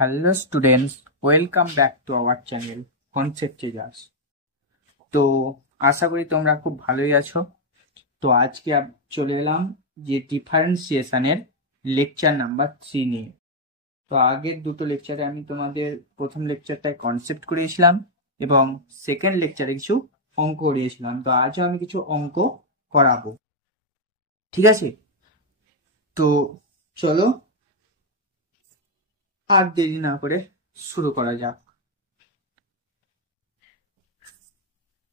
Hello students, welcome back to our channel concept changers. তো আশা করি তোমরা খুব ভালোই আছো। তো আজকে চলে এলাম যে ডিফারেন্সিয়েশনের লেকচার নাম্বার 3 নিয়ে। তো আগের দুটো লেকচারে আমি তোমাদের প্রথম লেকচারটায় কনসেপ্ট করিয়েছিলাম এবং সেকেন্ড লেকচারে কিছু অঙ্ক করিয়েছিলাম। তো আজও আমি কিছু অঙ্ক করাবো, ঠিক আছে? তো চলো আর দেরি না করে শুরু করা যাক।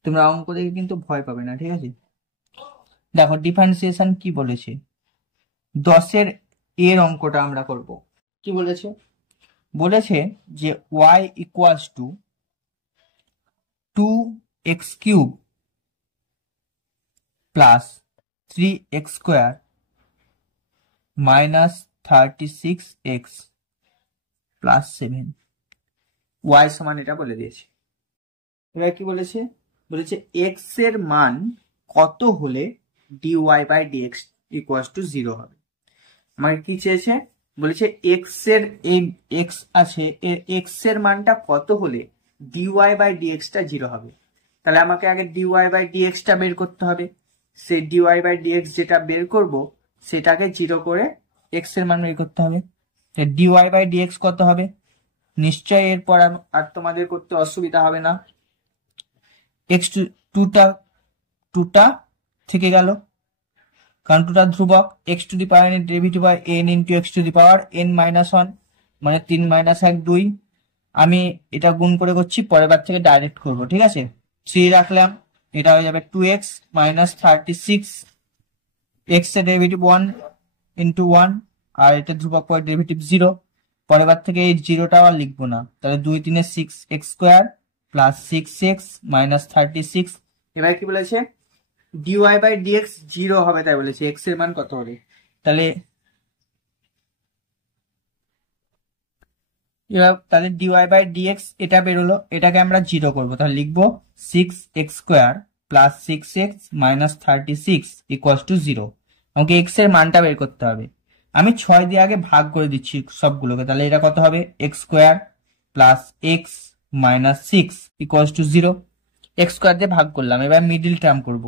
তোমরা অঙ্ক দেখে কিন্তু ভয় পাবে না, ঠিক আছে? দেখো ডিফারেন্সিয়েশন কি বলেছে, 10-এর এর অঙ্কটা আমরা করব। কি বলেছে? বলেছে যে y equals two 2x³ plus 3x² minus 36x plus 7, y সমান এটা বলে দিয়েছে। এবার কি বলেছে? বলেছে x এর মান কত হলে dy by dx equals to 0 হবে। আমাকে কি চেয়েছে? বলেছে এক্স এর এক্স আছে, এর এক্স এর মানটা কত হলে ডিওয়াই বাই ডিএক্সটা 0 হবে। তাহলে আমাকে আগে ডিওয়াই বাই ডিএক্সটা বের করতে হবে। সেই ডিওয়াই বাই ডিএক্স যেটা বের করব সেটাকে 0 করে এক্স এর মান বের করতে হবে। ডিওয়াই বাই ডিএক্স কত হবে? নিশ্চয়ই এরপর আর তোমাদের করতে অসুবিধা হবে না। এক্স টুটা থেকে গেল, কারণ টুটা ধ্রুবক। X to the power n derivative হয় n into x to the power n minus 1, মানে 3 মাইনাস 1 2। আমি এটা গুণ করে করছি, পরের বার থেকে ডাইরেক্ট করব, ঠিক আছে? 3 রাখলাম, এটা হয়ে যাবে 2x মাইনাস 36। এক্স এর ডেরিভেটিভ 1 ইন্টু 1, আর এটা ধ্রুবক পরে ডেরিভেটিভ 0। পরের বার থেকে এই জিরোটা আর লিখবো না, তাহলে 2 3 6x² প্লাস 6x মাইনাস 36। এবার কি বলেছে? dy বাই dx 0 হবে, তাই বলেছে x এর মান কত হবে। তাহলে dy বাই dx এটা বেরোলো, এটাকে আমরা 0 করব। তাহলে লিখবো 6x² plus 6x minus 36 equals to 0। আমাকে x এর মানটা বের করতে হবে। আমি 6 দিয়ে আগে ভাগ করে দিচ্ছি সবগুলোকে। তাহলে এটা কত হবে? x² plus x minus 6 equals to 0। x² দিয়ে ভাগ করলাম, এবার মিডিল টার্ম করব।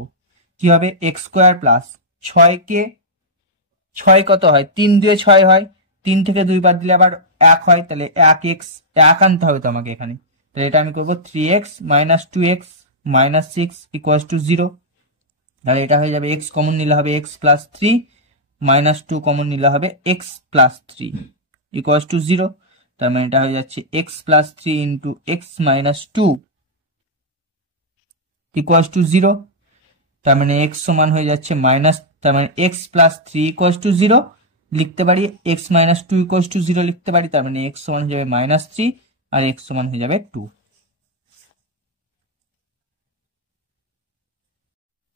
কি হবে? x² প্লাস 6 কত হয়? 3 দিয়ে 6 হয়, 3 থেকে 2 বাদ দিলে আবার 1 হয়, তাহলে 1x 1 আনতে হবে তো আমাকে এখানে। তাহলে এটা আমি করবো 3x minus 2x minus 6 equals to 0। তাহলে এটা হয়ে যাবে x কমন নিলে হবে x প্লাস 3 মাইনাস 2 কমন নিলে হবে x প্লাস 3 ইকুয়ালস টু 0। তার মানে এটা হয়ে যাচ্ছে x plus 3 into x minus 2 equals to 0। তার মানে x সমান হয়ে যাচ্ছে মাইনাস, তার মানে x প্লাস 3 ইকুয়ালস টু 0 লিখতে পারি, x মাইনাস 2 ইকুয়ালস টু 0 লিখতে পারি। তার মানে x সমান হয়ে যাবে মাইনাস 3 আর x সমান হয়ে যাবে 2।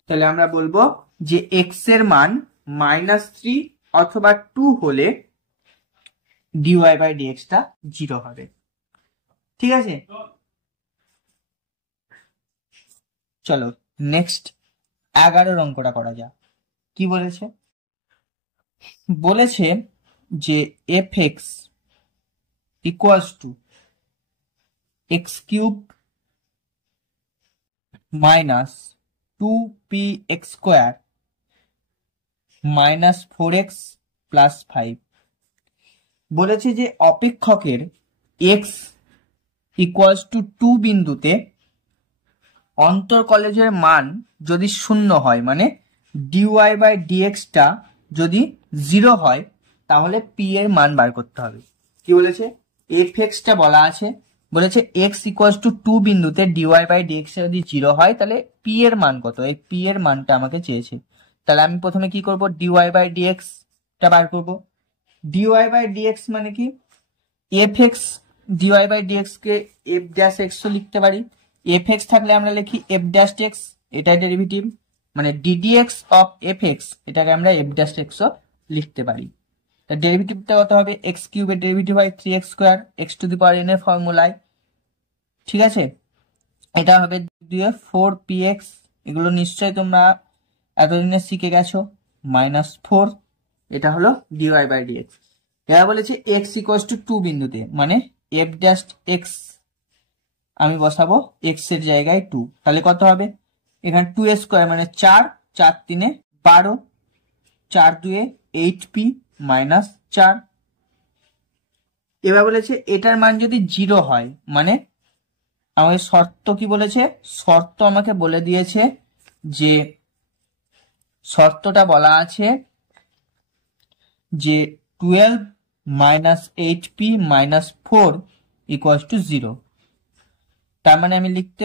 তাহলে আমরা বলবো যে x এর মান মাইনাস 3 অথবা 2 হলে dy বাই dx টা 0 হবে, ঠিক আছে? চলো নেক্সট 11 অঙ্কটা করা যাক। কি বলেছে? বলেছে যে fx equals two x³ minus 2px² minus 4x plus 5। বলেছে যে অপেক্ষকের x ইকুয়ালস টু 2 বিন্দুতে অন্তরকলেজের মান যদি 0 হয়, মানে dy বাই dx টা যদি 0 হয়, তাহলে p এর মান বার করতে হবে। কি বলেছে? fx টা বলা আছে, বলেছে x ইকুয়ালস টু 2 বিন্দুতে dy বাই dx যদি 0 হয়, তাহলে p এর মান কত? এই p এর মানটা আমাকে চেয়েছে। তাহলে আমি প্রথমে কি করব? dy বাই dx টা বার করব। dy বাই dx মানে কি? fx dy বাই dx কে f ড্যাশ x ও লিখতে পারি। fx থাকলে আমরা লিখি f ড্যাশ x, এটা ডেরিভেটিভ, মানে ddx অফ fx, এটাকে আমরা f ড্যাশ x ও লিখতে পারি। তার ডেরিভেটিভটা কত হবে? x³ এর ডেরিভেটিভ হয় 3x² x to the power n এর ফর্মুলায়, ঠিক আছে? এটা হবে 4px, এগুলো নিশ্চয়ই তোমরা এতদিনে শিখে গেছো। মাইনাস 4, এটা হলো dy বাই dx। এবার বলেছে এক্স ইকুয়ালস টু 2 বিন্দুতে, মানে এফ ড্যাশ এক্স আমি বসাবো এক্স এর জায়গায় 2, তাহলে কত হবে, এখানে 2 স্কোয়ার মানে 4, 4 3 12, 4 2 8p মাইনাস 4। এবার বলেছে এটার মান যদি 0 হয়, মানে আমাকে শর্ত কি বলেছে, শর্ত আমাকে বলে দিয়েছে যে শর্তটা বলা আছে যে 12 minus 8p minus 4 equals to 0। তার মানে আমি লিখতে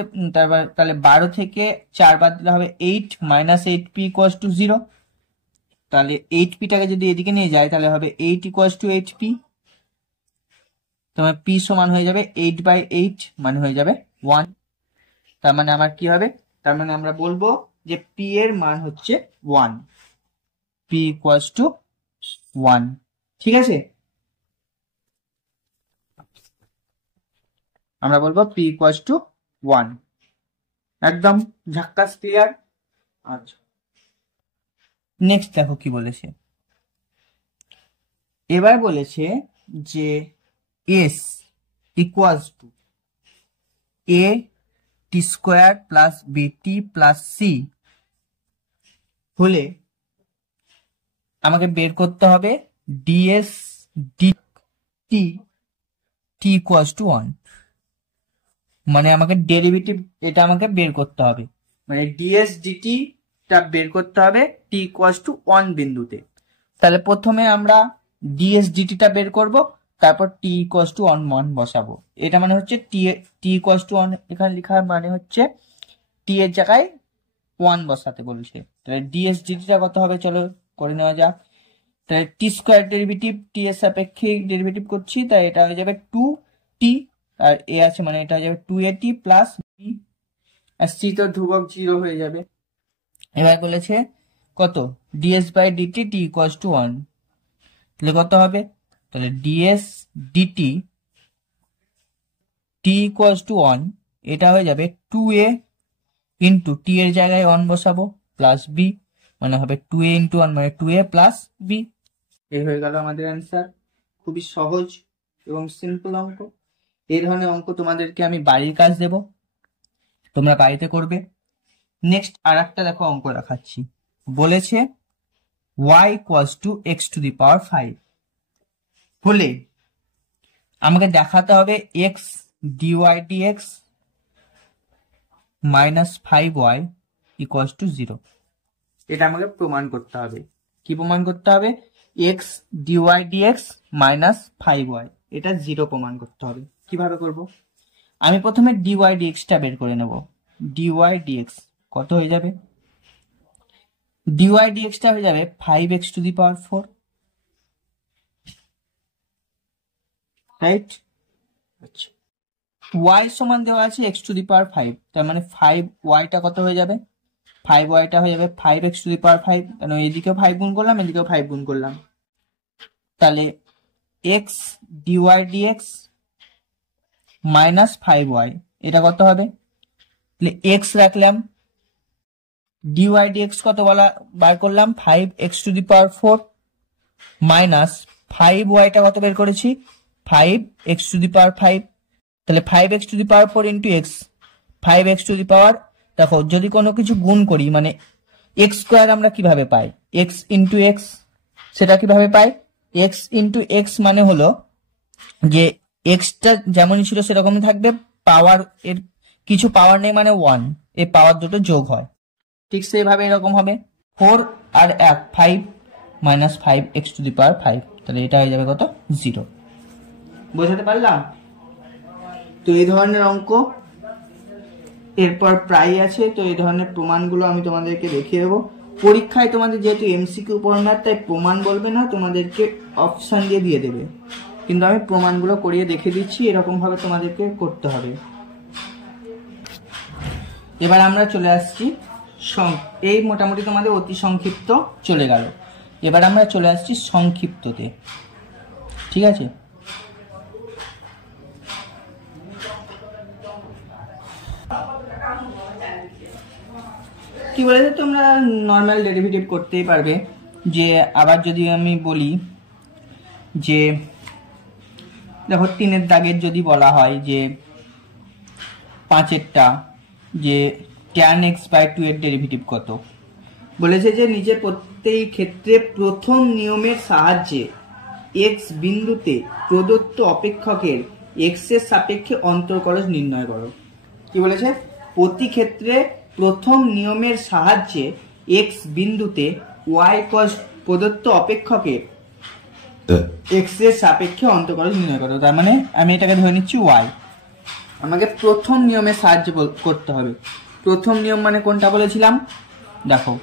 তাহলে 12 থেকে 4 বাদ দিলে হবে 8 মাইনাস 8p ইকুয়ালস টু 0। তাহলে 8pটাকে যদি এদিকে নিয়ে যায় তাহলে হবে 8 ইকুয়ালস টু 8p। তোমার p সমান হয়ে যাবে 8/8 মানে হয়ে যাবে 1। তার মানে আমার কি হবে, তার মানে আমরা বলবো যে p এর মান হচ্ছে 1, p ইকুয়ালস টু 1। ঠিক আছে, আমরা বলবো p ইকুয়ালস টু 1, একদম ঝাক্কাস ক্লিয়ার। আচ্ছা, নেক্সট দেখো কি বলেছে। এবার বলেছে যে s equals to a t square plus bt plus c হলে আমাকে বের করতে হবে ds dt t equals to 1, মানে আমাকে ডেরিভেটিভ এটা আমাকে বের করতে হবে, মানে ds dt টা বের করতে হবে t ইকুয়ালস টু 1 বিন্দুতে। তাহলে প্রথমে আমরা ds dt টা বের করব, তারপর t ইকুয়ালস টু 1 বসাবো। এটা মানে হচ্ছে t ইকুয়ালস টু 1 এখানে লেখার মানে হচ্ছে t এর জায়গায় 1 বসাতে বলেছে। তাহলে ds dt টা কত হবে চলো করে নেওয়া যাক। তাহলে t স্কয়ার ডেরিভেটিভ t এর সাপেক্ষে ডেরিভেটিভ করছি, তাই এটা হয়ে যাবে 2t, আর a আছে মানে এটা হয়ে যাবে 2at প্লাস b, আর c তো ধ্রুবক 0 হয়ে যাবে। এবার বলেছে কত ds by dt t equals to 1, তাহলে কত হবে, তাহলে ds dt t equals to 1 এটা হয়ে যাবে 2a ইন্টু t এর জায়গায় 1 বসাবো প্লাস b, মানে হবে 2a ইন্টু 1 মানে 2a প্লাস b। এই হয়ে গেল আমাদের অ্যান্সার। খুবই সহজ এবং সিম্পল অঙ্ক। এই ধরনের অঙ্ক তোমাদেরকে আমি বাড়ির কাজ দেব, তোমরা বাড়িতে করবে। নেক্সট আর একটা দেখো অঙ্ক দেখাচ্ছি। বলেছে y equals to x to the power 5 হলে আমাকে দেখাতে হবে x dy dx minus 5y equals to 0। এটা আমাকে প্রমাণ করতে হবে। কি প্রমাণ করতে হবে, x dy dx minus 5y এটা 0 প্রমাণ করতে হবে। কিভাবে করব, আমি প্রথমে dy dx টা বের করে নেব। dy dx কত হয়ে যাবে, dy dx টা হয়ে যাবে 5x to the power 4, right. আচ্ছা, y সমান দেওয়া আছে x টু দি পাওয়ার 5, তার মানে 5y টা কত হয়ে যাবে, 5y টা হয়ে যাবে 5x টু দি পাওয়ার 5, কারণ এইদিকেও 5 গুণ করলাম এদিকেও 5 গুণ করলাম। তাহলে x dy dx minus 5y এটা কত হবে, তাহলে x রাখলাম, dy dx কত বার করলাম 5x to the power 4 minus 5y টা কত বের করেছি 5x টু দি পাওয়ার 5, তাহলে 5x to the power 4 into x, 5x to the power, দেখো যদি কোনো কিছু গুণ করি মানে x স্কোয়ার আমরা কিভাবে পাই, x ইন্টু x, সেটা কিভাবে পাই, x ইন্টু x মানে হলো যে x টা যেমনই ছিল সেরকমই থাকবে, পাওয়ার এর কিছু পাওয়ার নেই মানে 1, এই পাওয়ার দুটো যোগ হয়, ঠিক সেইভাবে এরকম হবে 4 আর 1 5 minus 5x to the power 5, তাহলে এটা হয়ে যাবে কত 0। বোঝাতে পারলাম? তো এই ধরনের অঙ্ক এরপর প্রায় আছে, তো এই ধরনের প্রমাণগুলো আমি তোমাদেরকে দেখিয়ে দেবো পরীক্ষায়। তোমাদের যেহেতু এমসিকিউ ফরম্যাট তাই প্রমাণ বলবে না, তোমাদেরকে অপশন দিয়ে দেবে, কিন্তু আমি প্রমাণগুলো করিয়ে দেখিয়ে দিচ্ছি, এরকম ভাবে তোমাদেরকে করতে হবে। এবার আমরা চলে আসছি, এই মোটামুটি তোমাদের অতি সংক্ষিপ্ত চলে গেল, এবার আমরা চলে আসছি সংক্ষিপ্ততে। ঠিক আছে, কি বলেছে তোমরা নর্মাল ডেরিভেটিভ করতেই পারবে। যে আবার যদি আমি বলি যে দেখো 3-এর দাগের যদি বলা হয় যে 5-এরটা যে tan x/2 এর ডেরিভেটিভ কত, বলেছে যে নিচে প্রত্যেক ক্ষেত্রে প্রথম নিয়মের সাহায্যে x বিন্দুতে প্রদত্ত অপেক্ষকের x এর সাপেক্ষে অন্তর্কলজ নির্ণয় করো। কি বলেছে? প্রতি ক্ষেত্রে প্রথম নিয়মের সাহায্যে x বিন্দুতে y প্রদত্ত অপেক্ষকের x এর সাপেক্ষে অন্তর্কলজ নির্ণয় করো। তার মানে আমি এটাকে ধরে নিচ্ছি y। আমাকে প্রথম নিয়মের সাহায্যে করতে হবে। প্রথম নিয়ম মানে কোনটা বলেছিলাম? দেখো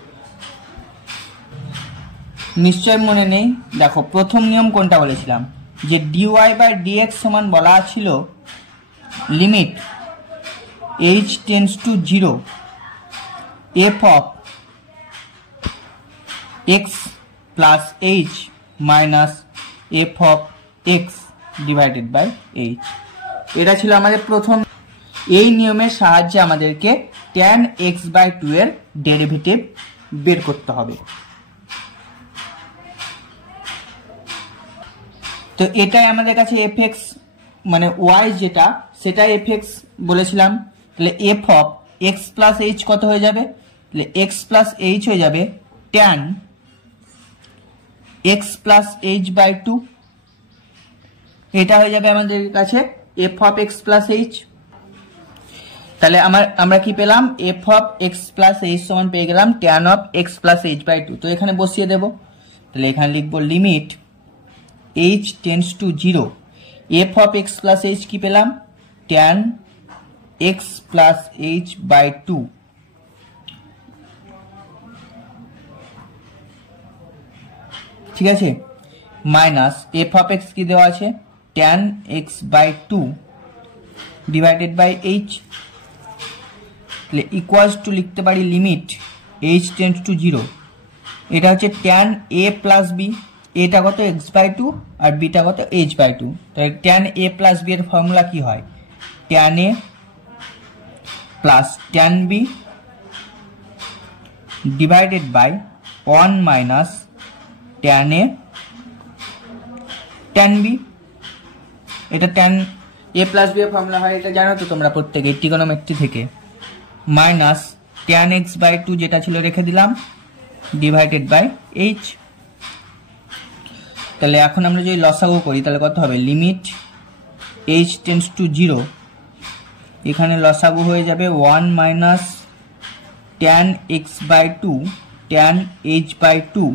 নিশ্চয় মনে নেই। দেখো প্রথম নিয়ম কোনটা বলেছিলাম? যে dy/dx সমান বলা ছিল limit h tends to 0 f of x plus h minus f of x divided by h। এটা ছিল আমাদের প্রথম। এই নিয়মের সাহায্যে আমাদেরকে tan x/2 এর ডেরিভেটিভ বের করতে হবে। তো এটাই আমাদের কাছে fx মানে y যেটা সেটা fx বলেছিলাম। তাহলে f of x plus h কত হয়ে যাবে? তাহলে x প্লাস h হয়ে যাবে tan x প্লাস h/2। এটা হয়ে যাবে আমাদের কাছে f of x plus h। তাহলে আমরা কি পেলাম? f of x plus h সমান পেয়ে গেলাম tan of x plus h/2। তো এখানে বসিয়ে দেব। তাহলে এখানে লিখবো limit h tends to 0 f of x plus h কি পেলাম? tan x প্লাস h/2 ঠিক আছে, মাইনাস f অফ x কি দেওয়া আছে? tan x/2 divided by h। তাহলে ইকুয়ালস টু লিখতে পারি লিমিট h টেন্ডস টু 0। এটা হচ্ছে tan a প্লাস b। এটা কত? x/2 আর বিটা কত? h/2। তাহলে tan a প্লাস b এর ফর্মুলা কি হয়? tan a plus tan b divided by 1 minus tan a tan b। এটা tan a প্লাস b এর ফর্মুলা হয়, এটা জানো তো তোমরা প্রত্যেকে ট্রিগোনোমেট্রি থেকে। মাইনাস tan x/2 যেটা ছিল রেখে দিলাম ডিভাইডেড বাই h। তাহলে এখন আমরা যদি লসাগু করি তাহলে কত হবে? Limit h tends to 0। এখানে লসাগু হয়ে যাবে 1 minus tan x/2 tan h/2।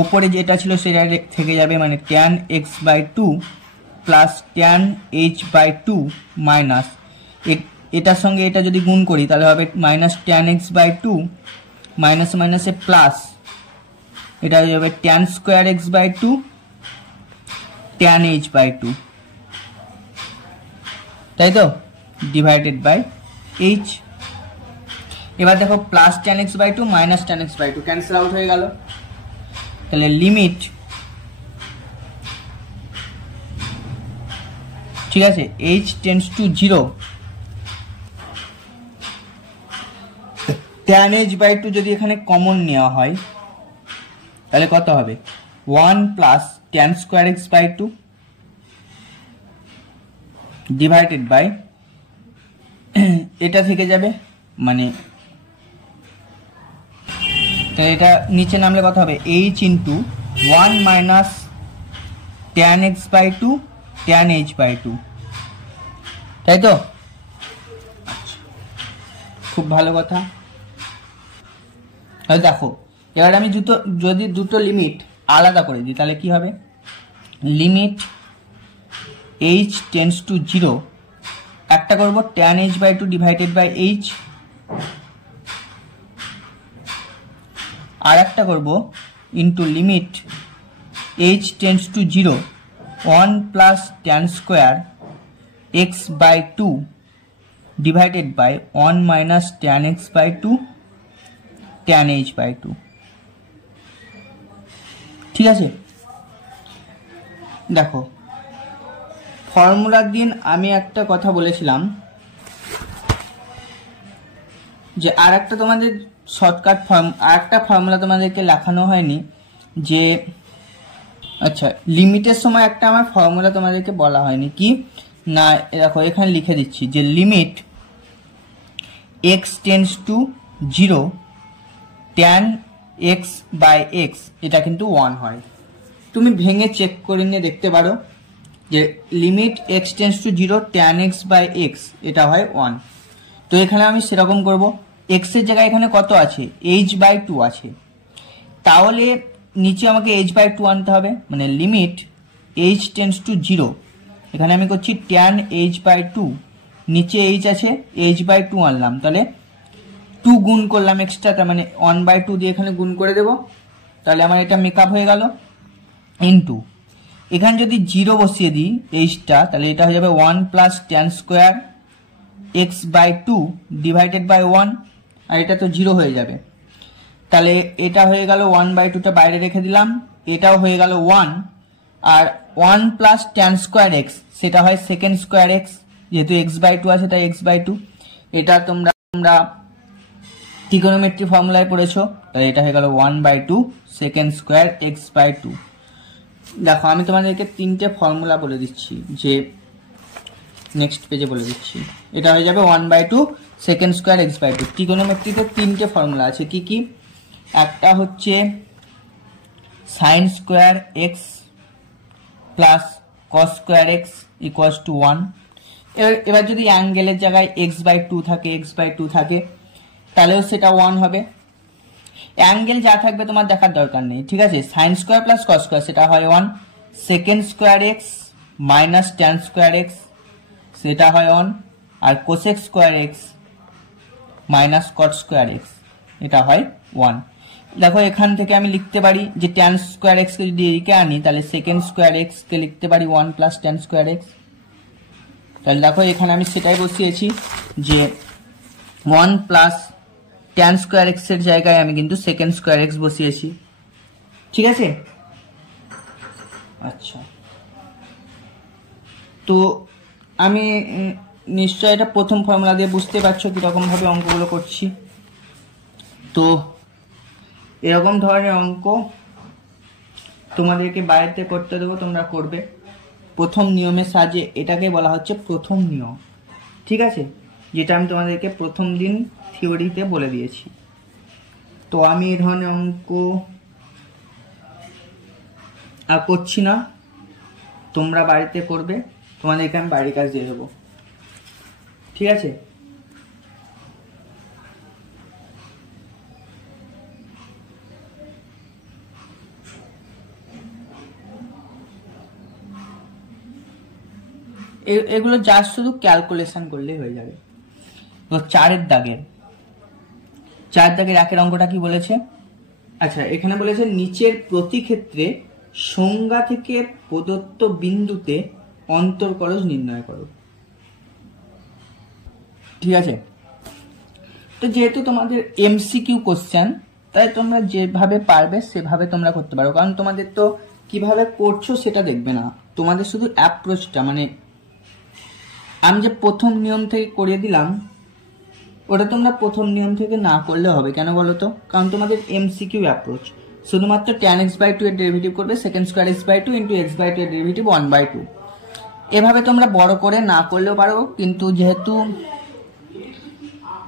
উপরে যেটা ছিল সেটা থেকে যাবে, মানে tan x/2 plus tan h/2 minus এটার সঙ্গে এটা যদি গুণ করি তাহলে হবে মাইনাস tan x/2 মাইনাস মাইনাসে প্লাস এটা হয়ে যাবে tan square x/2 tan h/2, তাই তো, ডিভাইডেড বাই h। এবার দেখো plus tan x/2 minus tan x/2 cancel out হয়ে গেল। তাহলে লিমিট ঠিক আছে h tends to 0 tan h/2 যদি এখানে কমন নেওয়া হয় তাহলে কত হবে? 1 plus tan square x/2 divided by এটা থেকে যাবে, মানে তাহলে এটা নিচে নামলে কত হবে? h into 1 minus tan x/2 tan h/2, তাই তো? খুব ভালো কথা। তাহলে দেখো এবার আমি যদি দুটো লিমিট আলাদা করে দিই তাহলে কি হবে? লিমিট h টেন্ডস টু 0 একটা করব tan h/2 divided by h, আর একটা করব into limit h tends to 0 1 plus tan square x/2 divided by 1 minus tan x/2 tan h/2। ঠিক আছে, দেখো ফর্মুলার দিন আমি একটা কথা বলেছিলাম যে আর একটা তোমাদের শর্টকাট আর একটা ফর্মুলা তোমাদেরকে লেখানো হয়নি, যে আচ্ছা, লিমিটের সময় একটা আমার ফর্মুলা তোমাদেরকে বলা হয়নি, কি না দেখো এখানে লিখে দিচ্ছি যে limit x tends to 0 tan x by x, এটা কিন্তু 1 হয়। তুমি ভেঙে চেক করে নিয়ে দেখতে পারো যে limit x tends to 0 tan x by x এটা হয় 1। তো এখানে আমি সেরকম করব, x এর জায়গায় এখানে কত আছে, h বাই 2 আছে, তাহলে নিচে আমাকে h বাই 2 আনতে হবে, মানে লিমিট h টেন্ডস টু 0, এখানে আমি করছি tan h বাই 2, নিচে h আছে, h বাই 2 আনলাম, তাহলে 2 গুণ করলাম এক্সট্রা, তার মানে 1/2 দিয়ে এখানে গুণ করে দেব, তাহলে আমার এটা মেকআপ হয়ে গেল। ইনটু এখানে যদি 0 বসিয়ে দিই এইচটা, তাহলে এটা হয়ে যাবে 1 plus tan square x by 2 divided by 1, আর এটা তো 0 হয়ে যাবে, তাহলে এটা হয়ে গেল 1/2টা বাইরে রেখে দিলাম, এটাও হয়ে গেল 1, আর 1 প্লাস tan স্কোয়ার এক্স সেটা হয় সেকেন্ড স্কোয়ার এক্স, যেহেতু এক্স বাই 2 আছে তাই এক্স বাই 2, এটা তোমরা ট্রিগোনোমেট্রি ফর্মুলায় পড়েছো, তাই এটা হয়ে গেল 1/2 সেকেন্ড স্কোয়ার এক্স বাই 2। দেখো আমি তোমাদেরকে 3টে ফর্মুলা বলে দিচ্ছি, যে নেক্সট পেজে বলে দিচ্ছি, এটা হয়ে যাবে 1/2 সেকেন্ড স্কোয়ার এক্স বাই 2। ট্রিগোনোমেট্রিতে 3টে ফর্মুলা আছে, কি কি, একটা হচ্ছে sine square x plus cos square x equals to 1। এবার যদি অ্যাঙ্গেলের জায়গায় এক্স বাই 2 থাকে তাহলেও সেটা 1 হবে। অ্যাঙ্গেল যা থাকবে তোমার দেখার দরকার নেই, ঠিক আছে। Sine square plus cos square সেটা হয় 1, second square x minus tan square x সেটা হয় 1, আর cosec square x minus cot square x এটা হয় 1। দেখো এখান থেকে আমি লিখতে পারি যে ট্যান স্কোয়ার এক্স কে যদি এদিকে আনি তাহলে সেকেন্ড স্কোয়ার এক্স কে লিখতে পারি 1 প্লাস ট্যান স্কোয়ার এক্স। তাহলে দেখো এখানে আমি সেটাই বসিয়েছি যে 1 প্লাস ট্যান স্কোয়ার এক্স এর জায়গায় আমি কিন্তু সেকেন্ড স্কোয়ার এক্স বসিয়েছি, ঠিক আছে। আচ্ছা, তো আমি নিশ্চয় এটা প্রথম ফর্মুলা দিয়ে বুঝতে পারছো কিরকম ভাবে অঙ্কগুলো করছি। তো এরকম ধরনের অঙ্ক তোমাদেরকে বাড়িতে করতে দেবো, তোমরা করবে প্রথম নিয়মের সাহায্যে। এটাকে বলা হচ্ছে প্রথম নিয়ম, ঠিক আছে, যেটা আমি তোমাদেরকে প্রথম দিন থিওরিতে বলে দিয়েছি। তো আমি এই ধরনের অঙ্ক আর করছি না, তোমরা বাড়িতে করবে, তোমাদেরকে আমি বাড়ির কাজ দিয়ে দেবো, ঠিক আছে। এগুলো জাস্ট শুধু ক্যালকুলেশন করলেই হয়ে যাবে। তো চারের দাগের একের অঙ্কটা কি বলেছে, আচ্ছা এখানে বলেছে নিচের প্রতি ক্ষেত্রে সংজ্ঞা থেকে প্রদত্ত বিন্দুতে অন্তর্কলজ নির্ণয় করো, ঠিক আছে। তো যেহেতু তোমাদের এমসিকিউ কোশ্চেন, তাই তোমরা যেভাবে পারবে সেভাবে তোমরা করতে পারো, কারণ তোমাদের তো কিভাবে করছো সেটা দেখবে না, তোমাদের শুধু অ্যাপ্রোচটা, মানে আমি যে প্রথম নিয়ম থেকে করিয়ে দিলাম ওটা তোমরা প্রথম নিয়ম থেকে না করলে হবে, কেন বলো তো, কারণ তোমাদের এমসিকিউ অ্যাপ্রোচ, শুধুমাত্র tan x/2 এর ডেরিভেটিভ করবে second square x/2 into x/2 এর ডেরিভেটিভ 1/2। এভাবে তোমরা বড় করে না করলেও পারো, কিন্তু যেহেতু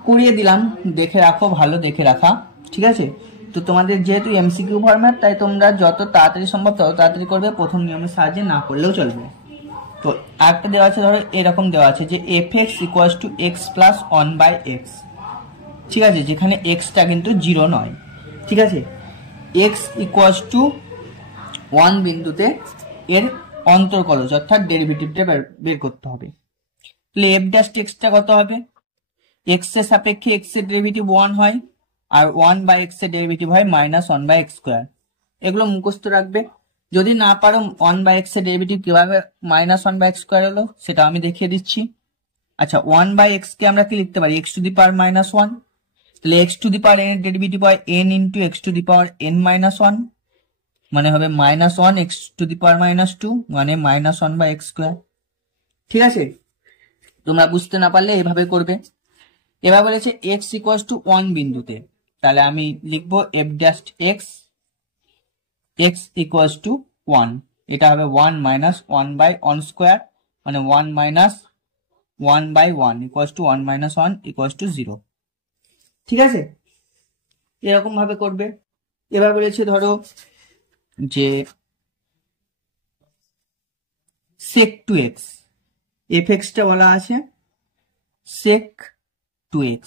করিয়ে দিলাম দেখে রাখো, ভালো দেখে রাখা, ঠিক আছে। তো তোমাদের যেহেতু এমসিকিউ ফরম্যাট, তাই তোমরা যত তাড়াতাড়ি সম্ভব তত তাড়াতাড়ি করবে, প্রথম নিয়মের সাহায্যে না করলেও চলবে। তো একটা দেওয়া আছে, ধরো এরকম দেওয়া আছে যে fx equals to x plus 1/x, ঠিক আছে, যেখানে xটা কিন্তু 0 নয়, ঠিক আছে। x ইকুয়ালস টু 1 বিন্দুতে এর অন্তর্কলজ অর্থাৎ ডেরিভেটিভটা বের করতে হবে। তাহলে f ড্যাশ টা কত হবে, x এর সাপেক্ষে x এর ডেরিভেটিভ 1 হয়, আর 1/x এর ডেরিভেটিভ হয় -1/x স্কয়ার। এগুলো মুখস্থ রাখবে, যদি না পারো 1/x এর ডেরিভেটিভ কিভাবে -1/x স্কয়ার হলো সেটা আমি দেখিয়ে দিচ্ছি। আচ্ছা, 1/x কে আমরা কি লিখতে পারি, x টু দি পাওয়ার -1, তাহলে x to the power n এর ডেরিভেটিভ হয় n into x to the power n-1, মানে হবে -1 x টু দি পাওয়ার -2, মানে -1/x স্কয়ার, ঠিক আছে। তোমরা বুঝতে না পারলে এভাবে করবে। এবার বলেছে x ইকুয়ালস টু 1 বিন্দুতে, তাহলে আমি লিখবো f dash x equals to 1, এটা হবে 1 মাইনাস 1 বাই 1 স্কোয়ার, মানে 1 minus 1 by 1 equals to 1 minus 1 equals to 0। ঠিক আছে, এরকম ভাবে করবে। এবার বলেছে ধরো যে sec 2x, fx টা বলা আছে sec 2x,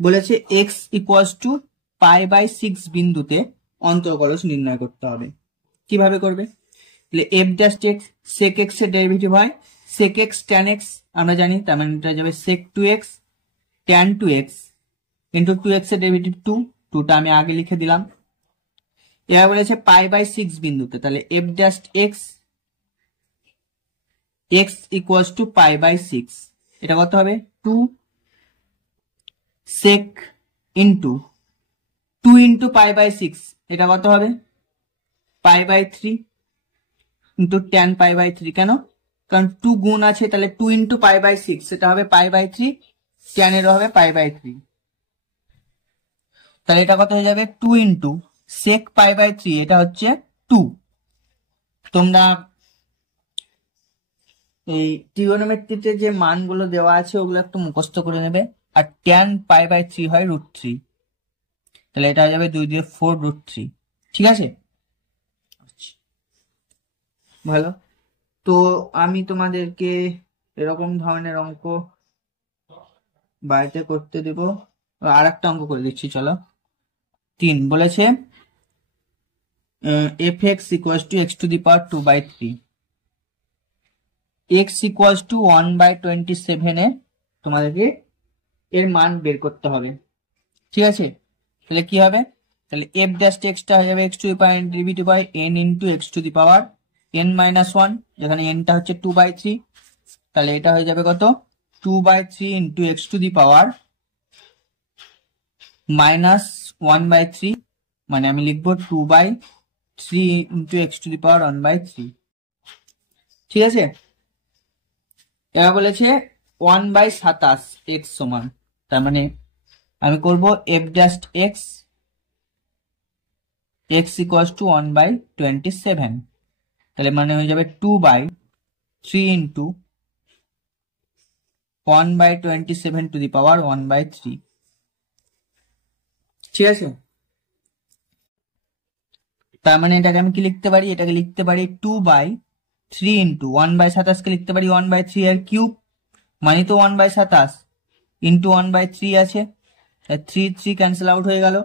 বলেছে x equals to pi by 6 বিন্দুতে অন্তর্কলস নির্ণয় করতে হবে। কিভাবে করবে? তাহলে f dash x sec x এর ডেরিভেটিভ হয় sec x tan x, আমরা জানি, তার মানে এটা যাবে sec 2x tan 2x into 2x এর ডেরিভেটিভ 2, 2টা আমি আগে লিখে দিলাম। এবার বলেছে পাই বাই 6 বিন্দুতে, তাহলে f dash x x equals to pi by 6, এটা কত হবে 2 sec into 2 into pi by 6, এটা কত হবে pi by 3 into tan pi by 3। কেন? কারণ 2 গুণ আছে, তাহলে 2 ইন্টু পাই বাই 6 সেটা হবে পাই বাই 3, tan এর হবে পাই বাই 3, তাহলে এটা কত হয়ে যাবে 2 ইন্টু sec পাই বাই 3, এটা হচ্ছে 2। তোমরা এই ট্রিগোনোমেট্রিতে যে মানগুলো দেওয়া আছে ওগুলো একটু মুখস্থ করে নেবে। আর tan পাই বাই 3 হয় √3, তাহলে এটা হয়ে যাবে 2 দিয়ে 4 √3। ঠিক আছে, ভালো। তো আমি তোমাদেরকে এরকম ধরনের অঙ্ক বাড়িতে করতে দেব। আর একটা অঙ্ক করে দিচ্ছি, চলো। 3 বলেছে fx equals to x to the power 2 by 3, x equals to 1 by 27 এ তোমাদেরকে এর মান বের করতে হবে। ঠিক আছে, তাহলে কি হবে? তাহলে f ড্যাশ x টা হয়ে যাবে x to the power derivative by n into x to the power n minus 1, যেখানে n টা হচ্ছে 2 বাই 3, তাহলে এটা হয়ে যাবে কত 2 by 3 into x to the power minus 1 by 3, মানে আমি লিখবো 2 by 3 into x to the power 1 by 3। ঠিক আছে, এবার বলেছে 1 বাই 27 x সমান, তার মানে আমি করব f dash x x equals to 1 by 27, তাহলে মানে হয়ে যাবে 2 by 3 into 1 by 27 to the power 1 by 3। ঠিক আছে, তার মানে এটাকে আমি কি লিখতে পারি? এটাকে লিখতে পারি 2 বাই 3 ইন্টু 1 বাই 27 কে লিখতে পারি 1 বাই 3 এর কিউব, মানে তো 1 বাই 27 ইন্টু 1 বাই 3 আছে, 3 3 ক্যান্সেল আউট হয়ে গেল,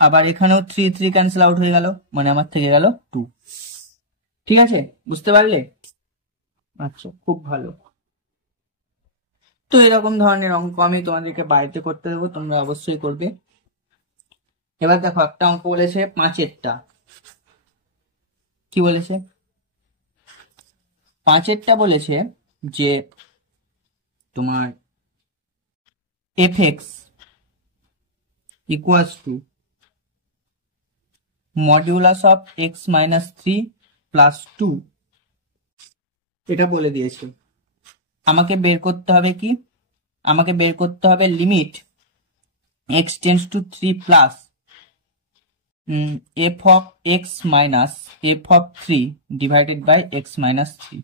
আবার এখানেও 3 3 ক্যান্সেল আউট হয়ে গেল, মানে আমার থেকে গেল 2। ঠিক আছে, বুঝতে পারলে? আচ্ছা, খুব ভালো। তো এরকম ধরনের অঙ্ক আমি তোমাদেরকে বাড়িতে করতে দেবো, তোমরা অবশ্যই করবে। এবার দেখো একটা অঙ্ক বলেছে 5-এরটা। কি বলেছে? 5-এরটা বলেছে যে তোমার fx equals two modulus of x minus 3 plus 2, এটা বলে দিয়েছে। আমাকে বের করতে হবে কি? আমাকে বের করতে হবে limit x tends to 3 plus f of x minus f of 3 divided by x minus 3,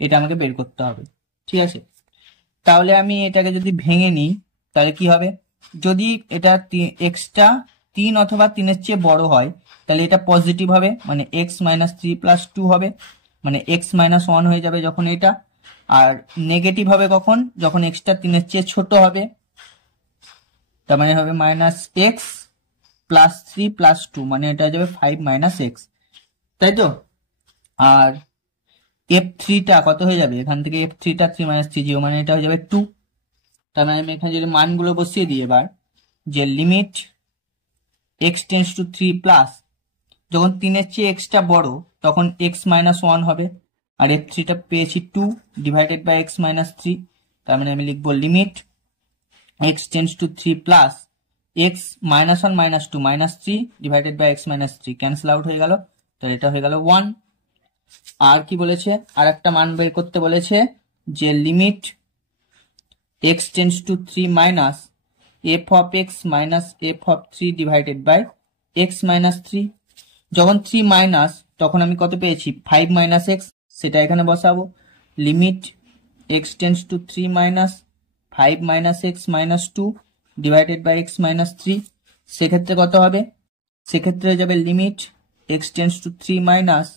এটা আমাকে বের করতে হবে। ঠিক আছে, তাহলে আমি এটাকে যদি ভেঙে নিই তাহলে কি হবে? যদি এটা এক্সটা 3 অথবা 3-এর চেয়ে বড় হয় তাহলে এটা পজিটিভ হবে, মানে x মাইনাস 3 প্লাস 2 হবে, মানে x মাইনাস 1 হয়ে যাবে যখন এটা। আর নেগেটিভ হবে কখন? যখন এক্সটা 3-এর চেয়ে ছোট হবে, তার মানে হবে মাইনাস এক্স প্লাস 3 প্লাস 2, মানে এটা হয়ে যাবে 5 মাইনাস এক্স, তাই তো? আর f3 টা কত হয়ে যাবে? এখান থেকে f3 টা 3 মাইনাস 3 0, মানে এটা হয়ে যাবে 2। তার মানে আমি এখানে যদি মানগুলো বসিয়ে দিই এবার, যে limit x tends to 3 plus, যখন 3-এর চেয়ে এক্সটা বড় তখন x মাইনাস 1 হবে, আর f3 টা পেয়েছি 2 ডিভাইডেড বাই x মাইনাস 3, তার মানে আমি লিখবো limit x tends to 3 plus x minus 1 minus 2 minus 3 divided by x minus 3, cancel out হয়ে গেল, তাহলে এটা হয়ে গেল 1। আর কি বলেছে? আর একটা মান বের করতে বলেছে, যে limit x tends to 3 minus f of x minus f of 3 divided by x minus 3, যখন 3 মাইনাস তখন আমি কত পেয়েছি 5 মাইনাস এক্স, সেটা এখানে বসাবো। Limit x tends to 3 minus 5 minus x minus 2 divided by x minus 3। সেক্ষেত্রে কত হবে, সেক্ষেত্রে যাবে limit x tends to 3 minus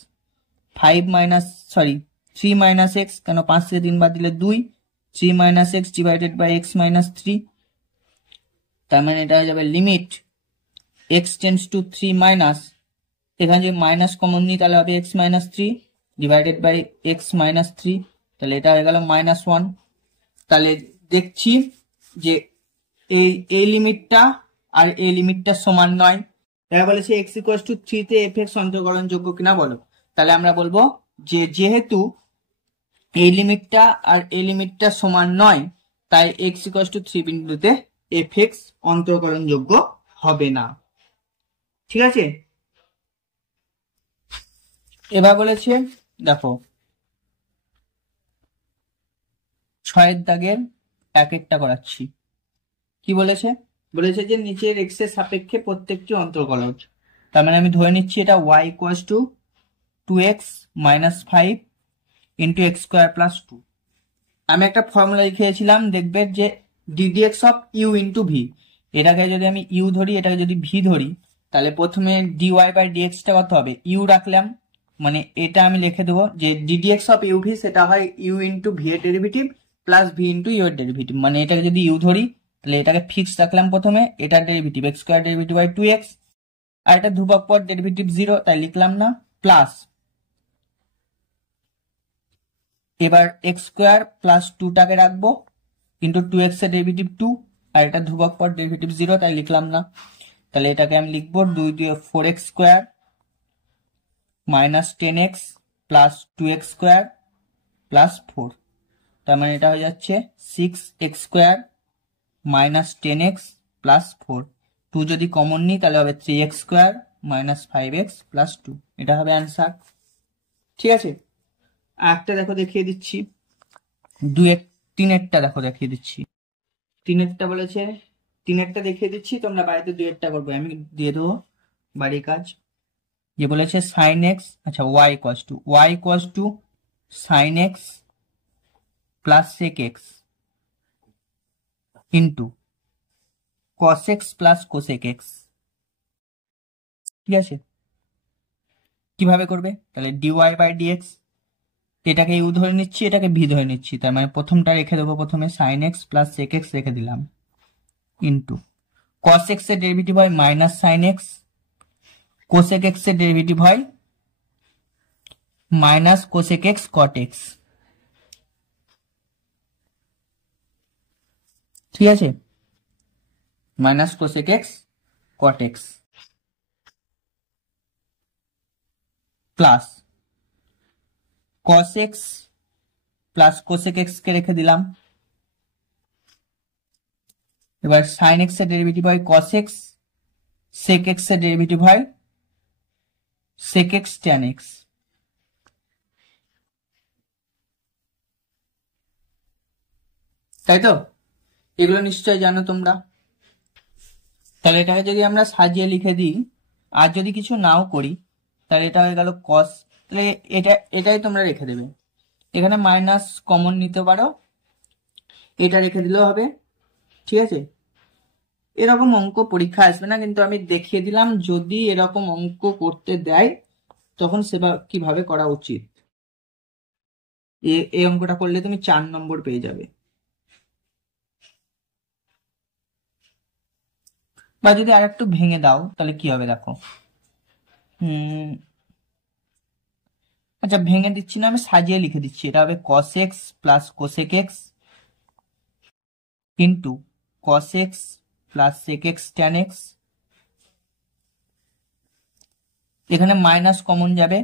5 minus 3 minus x, কেন 5 থেকে 3 বাদ দিলে 2, 3 minus x divided by x minus 3। তার মানে এটা হয়ে যাবে limit x tends to 3 minus, এখানে যদি মাইনাস কমন নিই তাহলে হবে x minus 3 divided by x minus 3, তাহলে এটা হয়ে গেল -1। তাহলে দেখছি যে এই লিমিটটা আর এই লিমিটটা সমান নয়। তাই বলেছে এক্স ইকুয়াল টু 3 তে এফ এক্স অন্তর্কলনযোগ্য কিনা বলো। তাহলে আমরা বলবো যে যেহেতু এই লিমিটটা আর এই লিমিটটা সমান নয়, তাই এক্স ইকুয়াল টু 3 বিন্দুতে এফ এক্স অন্তর্কলনযোগ্য হবে না। ঠিক আছে, এবার বলেছে দেখো 6 দাগের এক একটা করাচ্ছি। কি বলেছে, বলেছে যে নিচের এক্স এর সাপেক্ষে প্রত্যেকটি অন্তর্কলজ। তার মানে আমি ধরে নিচ্ছি এটা y equal to 2x minus 5 into x square plus 2। আমি একটা ফর্মুলা লিখেছিলাম, দেখবে যে ddx of u into v. এটাকে যদি আমি ইউ ধরি, এটাকে যদি ভি ধরি, তাহলে প্রথমে dy বাই dx টা কত হবে, ইউ রাখলাম, মানে এটা আমি লিখে দেবো যে ddx অফ ইউ ভি সেটা হয় ইউ ইন্টু ভি এর derivative plus v into u এর ডেরিভেটিভ। মানে এটাকে যদি ইউ ধরি তাহলে এটাকে ফিক্স রাখলাম, প্রথমে এটার derivative x square derivative by 2x, আর এটা ধ্রুবক পদ ডেরিভেটিভ 0 তাই লিখলাম না, প্লাস এবার এক্স স্কোয়ার প্লাস 2টাকে রাখবো ইন্টু 2x এর ডেরিভেটিভ 2, আর এটা ধ্রুবক পদ ডেরিভেটিভ 0 তাই লিখলাম না। তাহলে এটাকে আমি লিখবো 2 দিয়ে 4x square minus 10x plus 2x square plus 4। তার মানে এটা হয়ে যাচ্ছে 6x square minus 10x plus 4। 2 যদি কমন নিই তাহলে হবে 3x square minus 5x plus 2। এটা হবে অ্যান্সার। ঠিক আছে, একটা দেখো দেখিয়ে দিচ্ছি, 3এরটা দেখো দেখিয়ে দিচ্ছি। 3এরটা বলেছে, 3এরটা দেখিয়ে দিচ্ছি, তোমরা বাড়িতে 2এরটা করবে, আমি দিয়ে দেবো বাড়ির কাজ। যে বলেছে সাইন এক্স, আচ্ছা y equals to sine x plus sec x into cos x plus cosec x. ঠিক আছে, কিভাবে করবে, তাহলে ডিওয়াই বাই ডিএক্স, এটাকে ইউ ধরে নিচ্ছি, এটাকে ভি ধরে নিচ্ছি, তার মানে প্রথমটা রেখে দেবো, প্রথমে sine x plus sec x রেখে দিলাম, ইন্টু কস এক্স এর ডেরিভেটিভ হয় minus sine x, cosec x এর ডেরিভেটিভ হয় minus cosec x cot x. ঠিক আছে, minus cosec x cot x plus cos x plus cosec x কে রেখে দিলাম। এবার সাইন এক্স এর ডেরিভেটিভ হয় কস এক্স, সেক এক্স এর ডেরিভেটিভ হয় সেক এক্স ট্যান এক্স। তাই তো, এগুলো নিশ্চয় জানো তোমরা। তাহলে এটাকে যদি আমরা সাজিয়ে লিখে দিই, আর যদি কিছু নাও করি, তাহলে এটা হয়ে গেল কস, তাহলে এটাই তোমরা রেখে দেবে, এখানে মাইনাস কমন নিতে পারো, এটা রেখে দিলেও হবে। ঠিক আছে, এরকম অঙ্ক পরীক্ষা আসবে না, কিন্তু আমি দেখিয়ে দিলাম যদি এরকম অঙ্ক করতে দেয় তখন সেটা কিভাবে করা উচিত। এই অঙ্কটা করলে তুমি 4 নম্বর পেয়ে যাবে। বা যদি আর একটু ভেঙে দাও তাহলে কি হবে দেখো, আচ্ছা ভেঙে দিচ্ছি না, আমি সাজিয়ে লিখে দিচ্ছি, এটা হবে cos x plus cosec x into cos x plus sec x tan x, এখানে মাইনাস কমন যাবে।